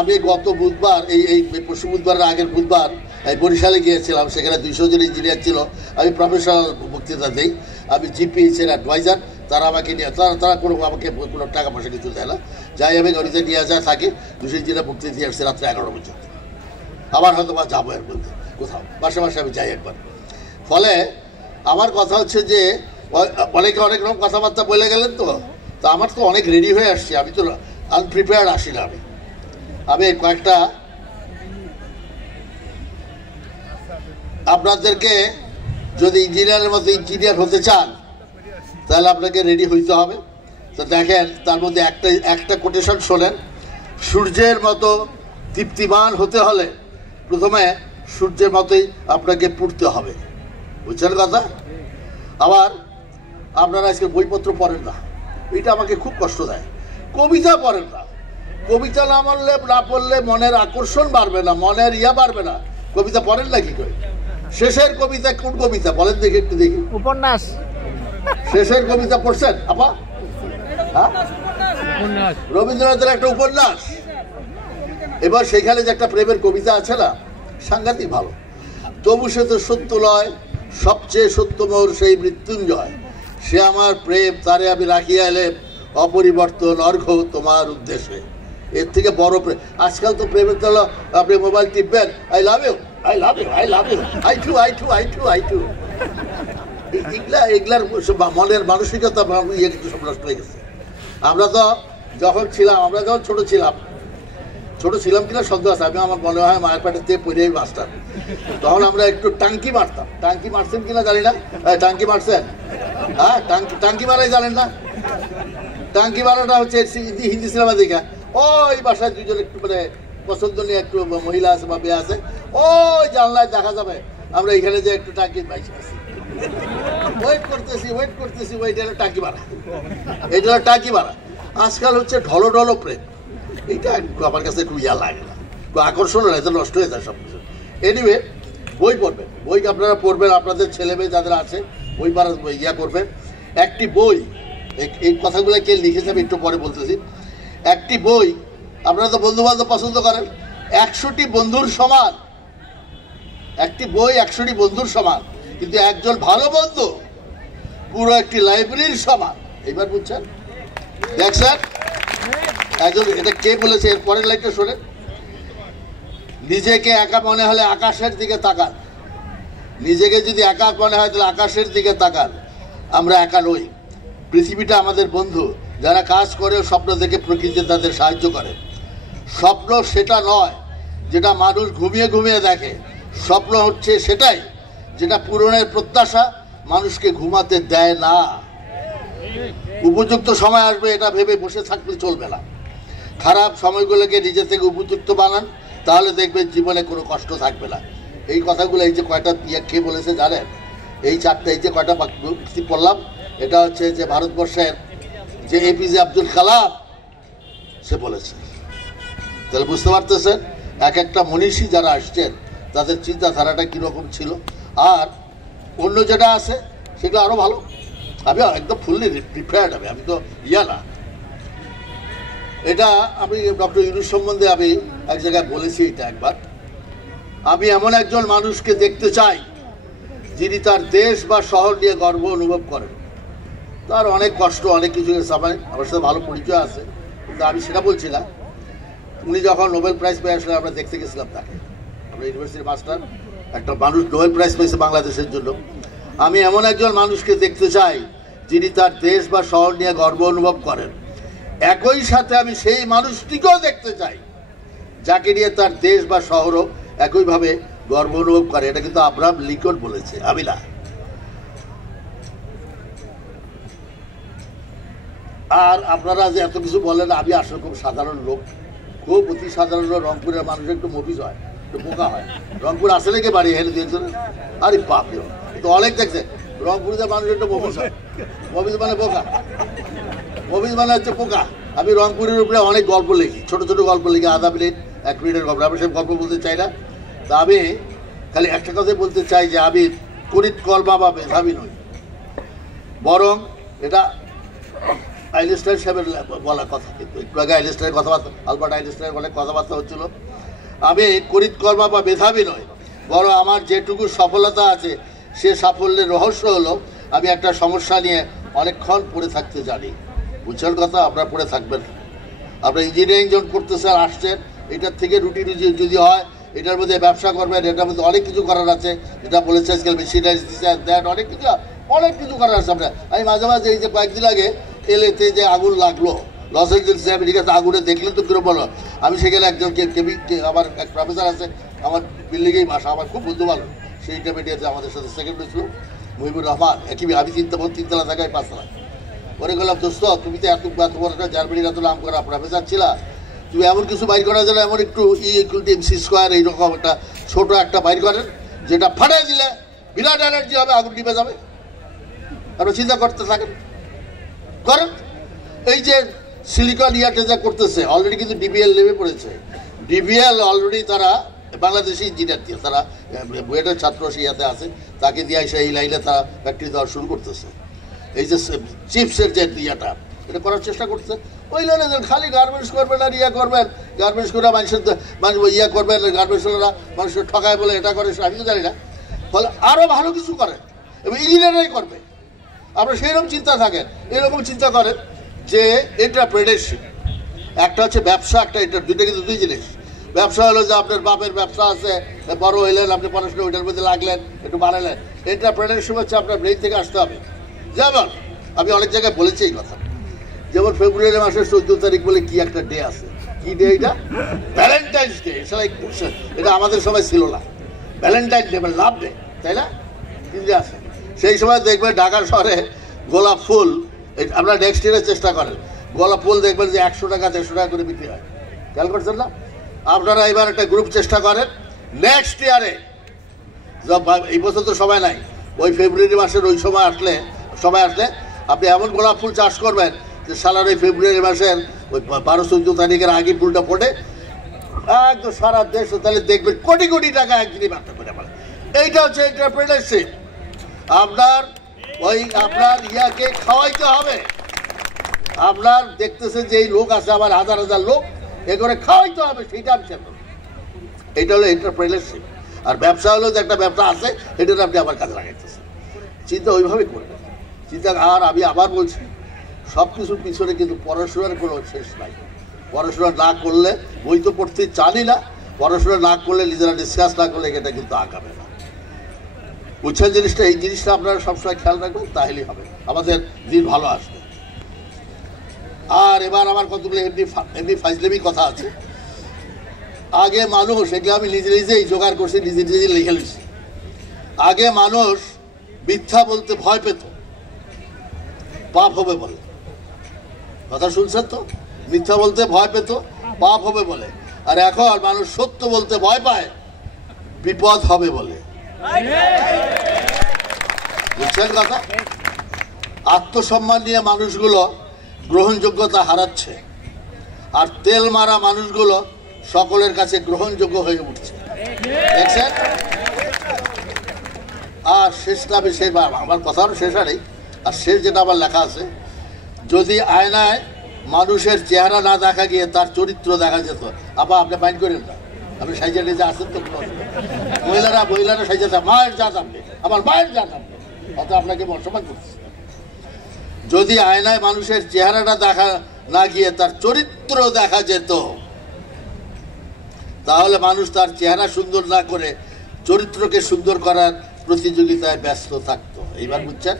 আমি গত বুধবার এই পরশু বুধবারের আগের বুধবার এই বরিশালে গিয়েছিলাম, সেখানে 200 জন ইঞ্জিনিয়ার ছিল। আমি প্রফেশনাল বক্তৃতা দিই, আমি জিপিএইচের অ্যাডভাইজার। তারা আমাকে নিয়ে তারা আমাকে কোনো টাকা পয়সা কিছু দেয় না, যাই আমি গাড়িতে নিয়ে যায় থাকি। 200 ইঞ্জিনিয়ার বক্তৃতা দিয়ে আসছে রাত্রে 11 পর্যন্ত। আবার হয়তো বা যাবো এর মধ্যে কোথাও, মাসে মাসে আমি যাই একবার। ফলে আমার কথা হচ্ছে যে অনেকে অনেক রকম কথাবার্তা বলে গেলেন, তো আমার তো অনেক রেডি হয়ে আসছি, আমি তো আনপ্রিপেয়ার্ড আসি না। আমি কয়েকটা আপনাদেরকে, যদি ইঞ্জিনিয়ারের মতো ইঞ্জিনিয়ার হতে চান তাহলে আপনাকে রেডি হইতে হবে। তো দেখেন, তার মধ্যে একটা কোটেশন শোনেন, সূর্যের মতো দীপ্তিমান হতে হলে প্রথমে সূর্যের মতোই আপনাকে পড়তে হবে, বুঝছেন কথা? আবার আপনারা আজকে বইপত্র পড়েন না, এটা আমাকে খুব কষ্ট দেয়। কবিতা পড়েন না, কবিতা না পড়লে মনের আকর্ষণ বাড়বে না, মনের ইয়া বাড়বে না। কবিতা পড়েন না কি করে? শেষের কবিতা কোন কবিতা বলেন দেখি, একটু দেখি। উপন্যাস। শেষের কবিতা পড়ছেন আপা? রবীন্দ্রনাথের একটা উপন্যাস। এবার সেখানে যে একটা প্রেমের কবিতা আছে না, সাংঘাতিক ভালো। তবু সে তো সত্য লয়, সবচেয়ে সত্যমোর সেই মৃত্যুঞ্জয়, সে আমার প্রেম, তারে আমি রাখিয়া এলেম, অপরিবর্তন অর্ঘ তোমার উদ্দেশ্যে। এর থেকে বড় প্রেম আজকাল তো প্রেমের দল, আপনি মোবাইল টিপবেন, I love you, I love you, I love you, I too, I too, I too, I too. এগুলার মনের মানসিকতা ইয়ে কিছু সব নষ্ট হয়ে গেছে। আমরা যখন ছোট ছিলাম কিনা সন্দেহ আছে, আমি আমার মনে হয় মায়ের পেটের থেকে পড়েই মাস্টার, তখন আমরা একটু টাঙ্কি মারতাম। টাঙ্কি মারছেন কিনা জানি না, টাঙ্কি মারছেন? হ্যাঁ, টাঙ্কি মারাই জানেন না? টাঙ্কি মারাটা হচ্ছে হিন্দি সিনেমা দেখা, ওই বাসায় দুজন একটু মানে পছন্দনীয় একটু মহিলা আছে বা মেয়ে আছে, ওই জানলায় দেখা যাবে আমরা এখানে যে একটু টাঙ্কি পাইছি, ওয়েট করতেছি, এটা হলো টাঙ্কি মারা, এটা হলো টাঙ্কি মারা। আজকাল হচ্ছে ঢলো ঢলো প্রেম, এইটা আমার কাছে একটু ইয়া লাগে না, আকর্ষণ না, এটা নষ্ট হয়ে যায় সব কিছু। এনিওয়ে, বই পড়বেন, বই আপনারা পড়বেন, আপনাদের ছেলে মেয়ে যাদের আছে বই পড়া ইয়া করবেন। একটি বই, এই কথাগুলো কে লিখেছে আমি একটু পরে বলতেছি। একটি বই, আপনারা তো বন্ধু বান্ধব পছন্দ করেন, 100টি বন্ধুর সমান। একটি বই 100টি বন্ধুর সমান, কিন্তু একজন ভালো বন্ধু পুরো একটি লাইব্রেরির সমান। এবার বুঝছেন? দেখছেন একজন, এটা কে বলেছে? এর পরের লাইনটা শোনেন, নিজেকে একা মনে হলে আকাশের দিকে তাকান। নিজেকে যদি একা মনে হয় তাহলে আকাশের দিকে তাকান। আমরা একা নই, পৃথিবীটা আমাদের বন্ধু। যারা কাজ করে স্বপ্ন দেখে প্রকৃতি তাদের সাহায্য করে। স্বপ্ন সেটা নয় যেটা মানুষ ঘুমিয়ে ঘুমিয়ে দেখে, স্বপ্ন হচ্ছে সেটাই যেটা পূরণের প্রত্যাশা মানুষকে ঘুমাতে দেয় না। উপযুক্ত সময় আসবে এটা ভেবে বসে থাকলে চলবে না। খারাপ সময়গুলোকে নিজে থেকে উপযুক্ত বানান, তাহলে দেখবেন জীবনে কোনো কষ্ট থাকবে না। এই কথাগুলো, এই যে কয়টা কে বলেছে জানেন? এই চারটা, এই যে কয়টা বাক্য পড়লাম, এটা হচ্ছে যে ভারতবর্ষের যে এপিজে আব্দুল কালাম সে বলেছে। তাহলে বুঝতে পারতেছেন এক একটা মনীষী যারা আসছেন তাদের চিন্তাধারাটা কীরকম ছিল। আর অন্য যেটা আছে সেগুলো আরও ভালো। আমি একদম ফুললি প্রিপেয়ার্ড, আমি তো ইয়া না। এটা আমি ডক্টর ইউনূস সম্বন্ধে আমি এক জায়গায় বলেছি এটা একবার। আমি এমন একজন মানুষকে দেখতে চাই যিনি তার দেশ বা শহর নিয়ে গর্ব অনুভব করেন। তার অনেক কষ্ট, অনেক কিছু আমার সাথে ভালো পরিচয় আছে, কিন্তু আমি সেটা বলছি না। উনি যখন নোবেল প্রাইজ পেয়ে আসলে আমরা দেখতে গেছিলাম তাকে, আমরা ইউনিভার্সিটির মাস্টার, একটা মানুষ নোবেল প্রাইজ পেয়েছে বাংলাদেশের জন্য। আমি এমন একজন মানুষকে দেখতে চাই যিনি তার দেশ বা শহর নিয়ে গর্ব অনুভব করেন। একই সাথে আমি সেই মানুষটিকেও দেখতে চাই যাকে নিয়ে তার দেশ বা শহরও একইভাবে গর্ব অনুভব করে। এটা কিন্তু আব্রাহাম লিঙ্কন বলেছে, আমি না। আর আপনারা যে এত কিছু বলেন, আমি আসলে খুব সাধারণ লোক, খুব অতি সাধারণ লোক। রংপুরের মানুষ একটু মফিজ হয়, একটু বোকা হয়। রংপুর আসে নাকি বাড়ি হেরে দিয়েছে না? আরে বাপ রে, তো অনেক দেখছে রংপুরে মানুষ একটু মফিজ হয়, মফিজ মানে বোকা, মফিজ মানে হচ্ছে বোকা। আমি রংপুরের উপরে অনেক গল্প লিখি, ছোট ছোট গল্প লিখি, আধা মিনিট 1 মিনিটের গল্প। আমি সব গল্প বলতে চাই না। তা আমি খালি একটা কথাই বলতে চাই যে আমি করিত কলমা বা মেধাবী নই, বরং এটা আইনস্টাইন সাহেবের বলা কথা। কিন্তু একটু আগে আইনস্টাইনের কথাবার্তা, আলবার্ট আইনস্টাইনের অনেক কথাবার্তা হচ্ছিল। আমি করিত কলমা বা মেধাবী নই, বরং আমার যেটুকু সফলতা আছে সে সাফল্যের রহস্য হলো আমি একটা সমস্যা নিয়ে অনেকক্ষণ পড়ে থাকতে জানি। বুঝছেন কথা? আপনারা পড়ে থাকবেন। আপনার ইঞ্জিনিয়ারিং যখন করতেছেন, আসছেন, এটার থেকে রুটি রুজি যদি হয়, এটার মধ্যে ব্যবসা করবেন, এটার মধ্যে অনেক কিছু করার আছে। যেটা বলেছে আজকাল মেশিনারি দেন, অনেক কিছু করার আছে। আমরা আমি মাঝে মাঝে এই যে কয়েকদিন আগে এলেতে যে আগুন লাগলো লস এঞ্জেলসে, আমেরিকাতে আগুনে দেখলেন তো কিরকম বলো। আমি সেখানে একজনকে আমার এক প্রফেসর আছে আমার বিল্ডিংয়েই বাসা, আমার খুব বন্ধু ভালো, সেই ইন্টারমিডিয়েটে আমাদের সাথে সেকেন্ড হয়েছিল, মুহিবুর রহমান। একই আমি 3 তলা থাকায় 5 তলা। ওরে বললাম, দোস্ত তুমি তো তোমার একটা জার্মানির এত নাম করা প্রফেসর ছিলা, তুমি এমন কিছু বাইর করা যায়, এমন একটু E=mc² এইরকম একটা ছোট একটা বাইর করেন যেটা ফাটাই দিলে বিরাট এনার্জি হবে, আগুন নিভে যাবে। আপনি চিন্তা করতে থাকেন, করেন। এই যে সিলিকন ইয়াতে যা করতেছে, অলরেডি কিন্তু ডিবিএল নেমে পড়েছে। ডিবিএল অলরেডি তারা বাংলাদেশি ইঞ্জিনিয়ার দিয়ে, তারা বুয়েটের ছাত্র সে ইয়াতে আছে, তাকে দিয়ে এসে এই লাইনে তারা ফ্যাক্টরি দেওয়া শুরু করতেছে। এই যে চিপসের যে ইয়াটা, এটা করার চেষ্টা করছে। ওই লাইনে খালি গার্মেন্টস করবেন আর ইয়া করবেন, গার্মেন্টস করে মানুষের ইয়া করবেন, গার্মেন্টসরা মানুষের ঠকায় বলে এটা করে, আমি তো জানি না। ফলে আরও ভালো কিছু করেন এবং ইঞ্জিনিয়াররাই করবে। আপনার সেইরকম চিন্তা থাকেন, এরকম চিন্তা করেন যে এন্টারপ্রেনারশিপ একটা হচ্ছে ব্যবসা, একটা এটা, দুইটা কিন্তু দুই জিনিস। ব্যবসা হলো যে আপনার বাপের ব্যবসা আছে, বড় হইলেন, আপনি পড়াশোনা ওইটার মধ্যে লাগলেন, একটু বাড়ালেন। এন্টারপ্রেনারশিপ হচ্ছে আপনার ব্রেন থেকে আসতে হবে। যেমন আমি অনেক জায়গায় বলেছি এই কথা, যেমন ফেব্রুয়ারি মাসের 14 তারিখ বলে কি একটা ডে আছে, কি ডে এটা? Valentine's day. এটা আমাদের সময় ছিল না, ভ্যালেন্টাইন ডে মানে লাভ ডে, তাই না? কিন্তু আছে সেই সময় দেখবেন ঢাকা শহরে গোলাপ ফুল, আপনারা নেক্সট ইয়ারের চেষ্টা করেন, গোলাপ ফুল দেখবেন যে 100 টাকা 150 টাকা করে বিক্রি হয়। খেয়াল করছেন না? আপনারা এবার একটা গ্রুপ চেষ্টা করেন, নেক্সট ইয়ারে, এই বছর তো সময় নাই, ওই ফেব্রুয়ারি মাসের ওই সময় আসলে আপনি এমন গোলাপ ফুল চাষ করবেন যে সালার ওই ফেব্রুয়ারি মাসের ওই 12-14 তারিখের আগে ফুলটা ফোটে একদম সারা দেশ, তাহলে দেখবেন কোটি কোটি টাকা একদিনই ব্যবসা করে পারে। এইটা হচ্ছে এন্টারপ্রেনারশিপ। আপনার ইয়াকে খাওয়াইতে হবে। আপনার দেখতেছেন যে এই লোক আছে, আমার হাজার হাজার লোক, এ করে খাওয়াইতে হবে, সেইটা আমি চেষ্টা করি। এইটা হলো এন্টারপ্রেনারশিপ। আর ব্যবসা হলো যে একটা ব্যবসা আছে, এটার আপনি আমার কাজে লাগাইতেছেন। চিন্তা ওইভাবে করবেন, চিন্তা। আর আমি আবার বলছি, সব কিছুর পিছনে কিন্তু পড়াশোনার কোনো শেষ নাই। পড়াশোনা না করলে, বই তো পড়তে জানি না, পড়াশোনা না করলে, নিজেরা ডিসকাস না করলে এটা কিন্তু আগাবে না। বুঝছেন জিনিসটা? এই জিনিসটা আপনারা সবসময় খেয়াল রাখবেন, তাহলেই হবে, আমাদের দিন ভালো আসবে। আর এবার আমার কতগুলো এমনি ফাইজলেমি কথা আছে। আগে মানুষ, এগুলো আমি নিজেই জোগাড় করছি, নিজে লিখে লিখছি। আগে মানুষ মিথ্যা বলতে ভয় পেত, পাপ হবে বলে। কথা শুনছেন তো? মিথ্যা বলতে ভয় পেত, পাপ হবে বলে। আর এখন মানুষ সত্য বলতে ভয় পায়, বিপদ হবে বলে। বুঝছেন কথা? আত্মসম্মান নিয়ে মানুষগুলো গ্রহণযোগ্যতা হারাচ্ছে, আর তেল মারা মানুষগুলো সকলের কাছে গ্রহণযোগ্য হয়ে উঠছে। দেখছেন? আর শেষটা আমি আমার কথারও শেষ নেই। আর শেষ যেটা আমার লেখা আছে, যদি আয়নায় মানুষের চেহারা না দেখা গিয়ে তার চরিত্র দেখা যেত। আপনি মাইন্ড করেন না, আপনি সাইজে যে আসেন তো, মহিলারা সাইজে মায়ের জাত, আপনি আমার মায়ের জাত, আপনি অত আপনাকে বর্ষমান করতেছে। যদি আয়নায় মানুষের চেহারাটা দেখা না গিয়ে তার চরিত্র দেখা যেত, তাহলে মানুষ তার চেহারা সুন্দর না করে চরিত্রকে সুন্দর করার প্রতিযোগিতায় ব্যস্ত থাকতো। এইবার বুঝছেন?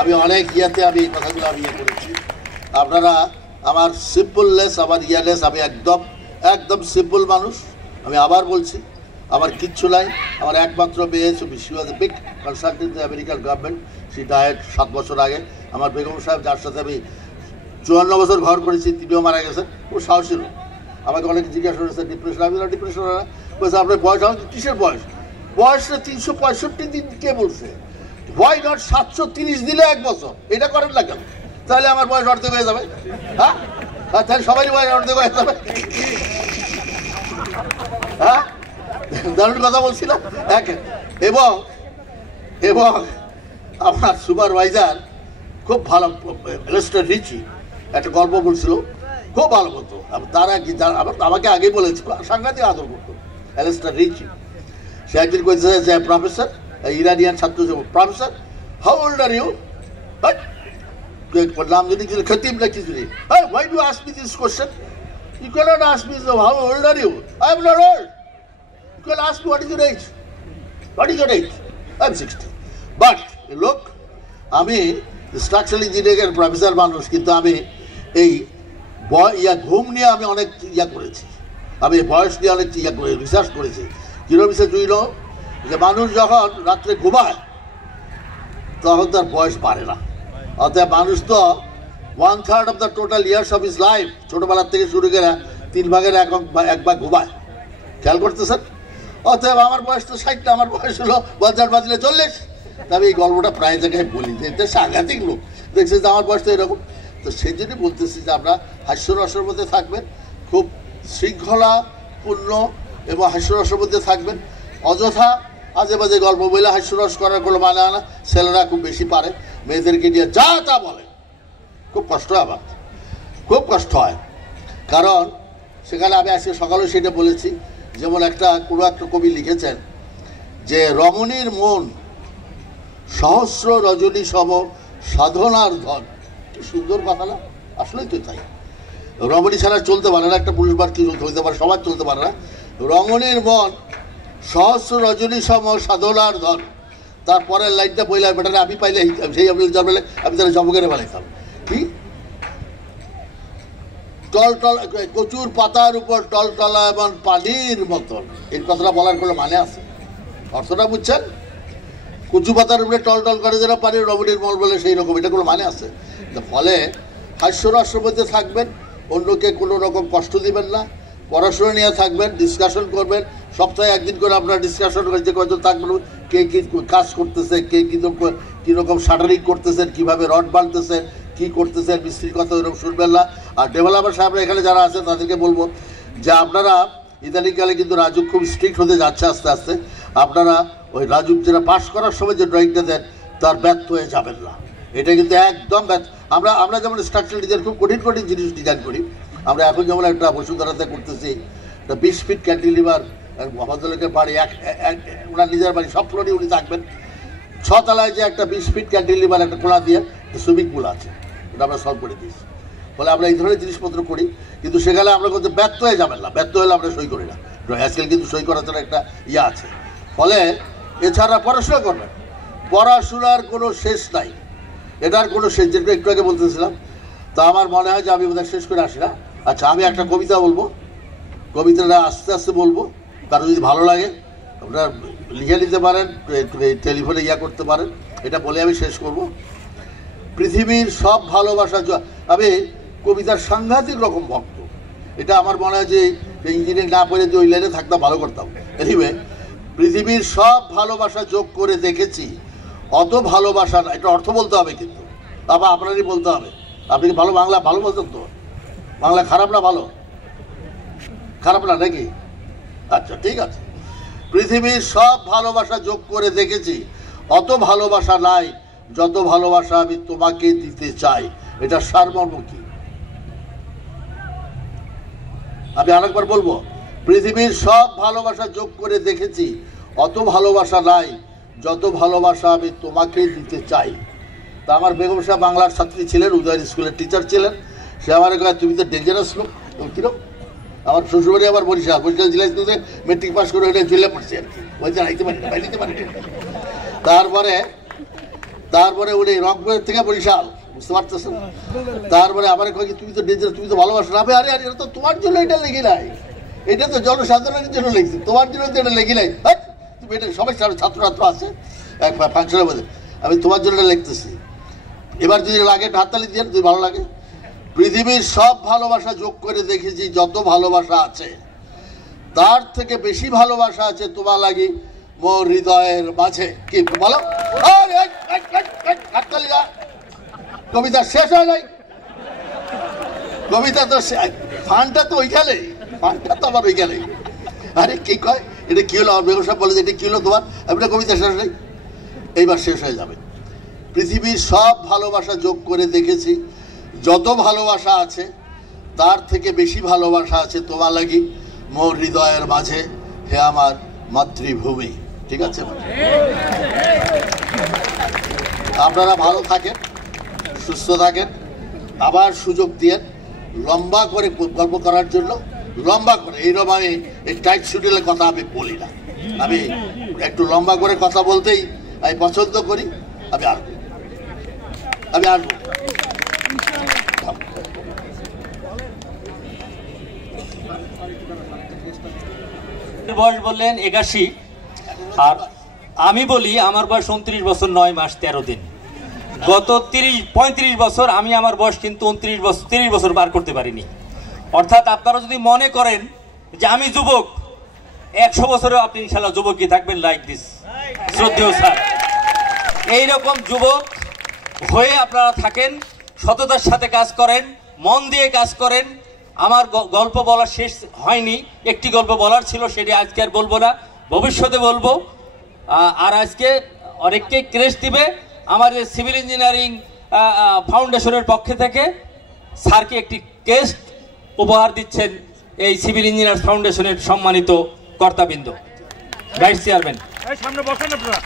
আমি অনেক আমি কথাগুলো আমি করেছি। আপনারা আমার সিম্পলনেস, আমার ইয়ারনেস, আমি একদম সিম্পল মানুষ। আমি আবার বলছি, আমার কিচ্ছু নাই। আমার একমাত্র মেয়ে, she was a big consultant the American government. She died 7 বছর আগে। আমার বেগম সাহেব, যার সাথে আমি 54 বছর ঘর করেছি, তিনিও মারা গেছেন। খুব সাহসী লোক। আমাকে অনেক জিজ্ঞাসা করেছে ডিপ্রেশন, আমি ডিপ্রেশন বলছে আপনার বয়স কিসের বয়স? বয়সটা 365 দিন কে বলছে? হোয়াই নট 730 দিলে 1 বছর? এটা করেন না কেন? তাহলে আমার বয়স অর্ধেক হয়ে যাবে। হ্যাঁ, তাহলে সবারই বয়স অর্ধেক হয়ে যাবে। হ্যাঁ, দারুণ কথা বলছিলাম। এবং এবং আমার সুপারভাইজার খুব ভালো, এলেস্টার রিচি একটা গল্প বলছিল, খুব ভালো বলতো। তারা কি আমাকে আগেই বলেছিল, সাংঘাতিক আদর করতো এলেস্টার রিচি। সে একদিন কইছে যে প্রফেসর, ইরানিয়ান ছাত্র, professor how old are you? নাম যদি কিছু খতিব না কিছু নেই, why do you ask me this question? You cannot ask me how old are you? I am not old. You can ask me what is your age? What is your age? I am 60. But look, আমি structural engineering professor মানুষ, কিন্তু আমি এই ঘুম নিয়ে আমি অনেক করেছি, আমি বয়স নিয়ে অনেক রিসার্চ করেছি। জিরো রিসার্চ হইল যে মানুষ যখন রাত্রে ঘুমায় তখন তার বয়স বাড়ে না। অর্থাৎ মানুষ তো 1/3 of the total years of is life ছোটবেলার থেকে শুরু করে 3 ভাগের 1 ভাগ ঘুমায়। খেয়াল করতেছেন? অতএব আমার বয়স তো 60, আমার বয়স হলো 50 40। তবে এই গল্পটা প্রায় জায়গায় বলি যে এটা সাংঘাতিক লোক দেখছে যে আমার বয়স তো এরকম। তো সেই জন্যই বলতেছি যে আমরা হাস্যরসের মধ্যে থাকবেন, খুব শৃঙ্খলাপূর্ণ এবং হাস্যরসের মধ্যে থাকবেন। অযথা আজে বাজে গল্প বলে হাস্যরস করার কোনো মানে না। ছেলেরা খুব বেশি পারে, মেয়েদেরকে নিয়ে যা তা বলে, খুব কষ্ট হয়, আমার খুব কষ্ট হয়। কারণ সেখানে আমি আজকে সকালে সেটা বলেছি, যেমন কোনো একটা কবি লিখেছেন যে রমণীর মন সহস্র রজনী সম সাধনার ধন। কি সুন্দর কথা না? আসলেই তো তাই। রমণী ছাড়া চলতে পারে না একটা পুরুষ, বার কি হইতে পারে, সবার চলতে পারে না। রমণীর মন সহস্র রজনী সম সাধনার ধন। তারপরের লাইনটা বইলাম, বেটারে আমি পাইলে সেই আমি জন্মালে আমি তারা জমকেরে বানাইতাম। কি টলটল কচুর পাতার উপর টলটলা এবং পানির মতন, এই কথাটা বলার কোনো মানে আছে? অর্থটা বুঝছেন? কচু পাতার উপরে টলটল করে যেন পানি, রমণীর মল বলে সেই রকম, এটা কোনো মানে আছে? ফলে হাস্যরসের মধ্যে থাকবেন, অন্যকে কোনো রকম কষ্ট দিবেন না, পড়াশোনা নিয়ে থাকবেন, ডিসকাশন করবেন। সপ্তাহে একদিন করে আপনারা ডিসকাশন করে যে কয়জন থাকবেন, কে কী কাজ করতেছে, কে কীরকম শাটারিং করতেছেন, কীভাবে রড বাঁধতেছেন, কী করতেছেন, মিস্ত্রির কথা ওইরকম শুনবেন না। আর ডেভেলপার সাহেবরা এখানে যারা আছেন তাদেরকে বলবো যে আপনারা ইদানিংকালে কিন্তু রাজুক খুব স্ট্রিক্ট হতে যাচ্ছে আস্তে আস্তে। আপনারা ওই রাজুক যেটা পাস করার সময় যে ড্রয়িংটা দেন তার ব্যর্থ হয়ে যাবেন না, এটা কিন্তু একদম আমরা যেমন স্ট্রাকচারাল ডিজাইন খুব কঠিন কঠিন জিনিস ডিজাইন করি। আমরা এখন যেমন একটা বসুন্ধরাতে করতেছি, একটা 20 ফিট ক্যান্টিলিভার, ভদ্রলোকের বাড়ি, ওনার নিজের বাড়ি, সব ফ্লোরই উনি থাকবেন। 6 তলায় যে একটা 20 ফিট ক্যান্টিলিভার একটা খোলা দিয়ে সুইমিং পুল আছে, ওটা আমরা সলভ করে দিয়েছি। ফলে আমরা এই ধরনের জিনিসপত্র করি, কিন্তু সেখানে আমরা কিন্তু ব্যর্থ হয়ে যাবেন না। ব্যর্থ হলে আমরা সই করি না, আজকাল কিন্তু সই করার জন্য একটা আছে। ফলে এছাড়া পড়াশোনা করবেন, পড়াশোনার কোনো শেষ নাই, এটার কোনো শেষ। যেটা একটু আগে বলতেছিলাম, তা আমার মনে হয় যে আমি বোধহয় শেষ করে আসি না। আচ্ছা, আমি একটা কবিতা বলবো, কবিতাটা আস্তে আস্তে বলবো, কারো যদি ভালো লাগে আপনারা লিখে নিতে পারেন, টেলিফোনে করতে পারেন। এটা বলে আমি শেষ করব। পৃথিবীর সব ভালোবাসা, আমি কবিতার সাংঘাতিক রকম ভক্ত। এটা আমার মনে হয় যে ইঞ্জিনিয়ারিং না পড়ে যে ওই লাইনে থাকতাম ভালো করতাম। এনিওয়ে, পৃথিবীর সব ভালোবাসা যোগ করে দেখেছি, অত ভালোবাসা না। এটা অর্থ বলতে হবে, কিন্তু আবার আপনারই বলতে হবে। আপনি কি বাংলা ভালো বলতেন তো? বাংলা খারাপ না ভালো? খারাপ না নাকি? আচ্ছা, ঠিক আছে। পৃথিবীর সব ভালোবাসা যোগ করে দেখেছি, অত ভালোবাসা নাই যত ভালোবাসা আমি তোমাকে দিতে চাই। এটা সারমর্ম কি? আমি আরেকবার বলবো, পৃথিবীর সব ভালোবাসা যোগ করে দেখেছি, অত ভালোবাসা নাই যত ভালোবাসা আমি তোমাকে দিতে চাই। তা আমার বেগম সাহেব বাংলার ছাত্রী ছিলেন, উদয়ন স্কুলের টিচার ছিলেন। সে আমার কয়, তুমি তো ডেঞ্জারাস লোক। কিরকম? আমার শ্বশুরবাড়ি আবার বরিশাল জেলা স্কুলে মেট্রিক পাস করে ওইটা জেলে পড়ছে আর কি, বলছে আইতে পারি না, বাইতে পারি না। তারপরে উনি রংপুরের থেকে বরিশাল, বুঝতে পারতেছেন? তারপরে আমার কয়, তুমি তো ডেঞ্জারাস, তুমি তো ভালোবাসো না। আরে এটা তো তোমার জন্য এটা লেগে নাই, এটা তো জনসাধারণের জন্য লেগেছে, তোমার জন্য তো এটা লেগে নাই। তুমি এটা সবাই ছাত্র আছে এক ফাংশনের মধ্যে, আমি তোমার জন্য লিখতেছি। এবার যদি লাগে হাততালি দিয়ে, যদি ভালো লাগে। পৃথিবীর সব ভালোবাসা যোগ করে দেখেছি, যত ভালোবাসা আছে তার থেকে বেশি ভালোবাসা আছে তোমার লাগি মোর হৃদয়ের মাঝে। কি বলো? কবিতা শেষ হয় নাই, কবিতা তো ফানটা তো ওইখানে, ফানটা তো আবার ওইখানে। আরে কি কয়, এটা কি হলো? আমার বেগম সাহেব বলে যে এটা কি হলো তোমার, আমি কবিতা শেষ নেই, এইবার শেষ হয়ে যাবে। পৃথিবীর সব ভালোবাসা যোগ করে দেখেছি, যত ভালোবাসা আছে তার থেকে বেশি ভালোবাসা আছে তোমার লাগি মোর হৃদয়ের মাঝে, হে আমার মাতৃভূমি। ঠিক আছে, আপনারা ভালো থাকেন, সুস্থ থাকেন, আবার সুযোগ দিয়ে লম্বা করে গল্প করার জন্য, লম্বা করে। এইরকম আমি এই টাইট শুটেলের কথা আমি বলি না, আমি একটু লম্বা করে কথা বলতেই আমি পছন্দ করি। আমি আসবো। বয়স বললেন 81, আর আমি বলি আমার বয়স 29 বছর 9 মাস 13 দিন। গত 35 বছর আমি আমার বয়স কিন্তু 30 বছর পার করতে পারিনি। অর্থাৎ আপনারা যদি মনে করেন যে আমি যুবক, 100 বছরেও আপনি ইনশাল্লাহ যুবকই থাকবেন। লাইক দিস শ্রদ্ধেয় স্যার, এইরকম যুবক হয়ে আপনারা থাকেন, সততার সাথে কাজ করেন, মন দিয়ে কাজ করেন। আমার গল্প বলা শেষ হয়নি, একটি গল্প বলার ছিল, সেটি আজকে আর বলবো না, ভবিষ্যতে বলবো। আর আজকে অনেককে ক্রেস্ট দিবে আমার সিভিল ইঞ্জিনিয়ারিং ফাউন্ডেশনের পক্ষে থেকে স্যারকে একটি ক্রেস্ট উপহার দিচ্ছেন এই সিভিল ইঞ্জিনিয়ার ফাউন্ডেশনের সম্মানিত কর্তাবৃন্দ। ভাইস চেয়ারম্যান সামনে বসেন আপনারা।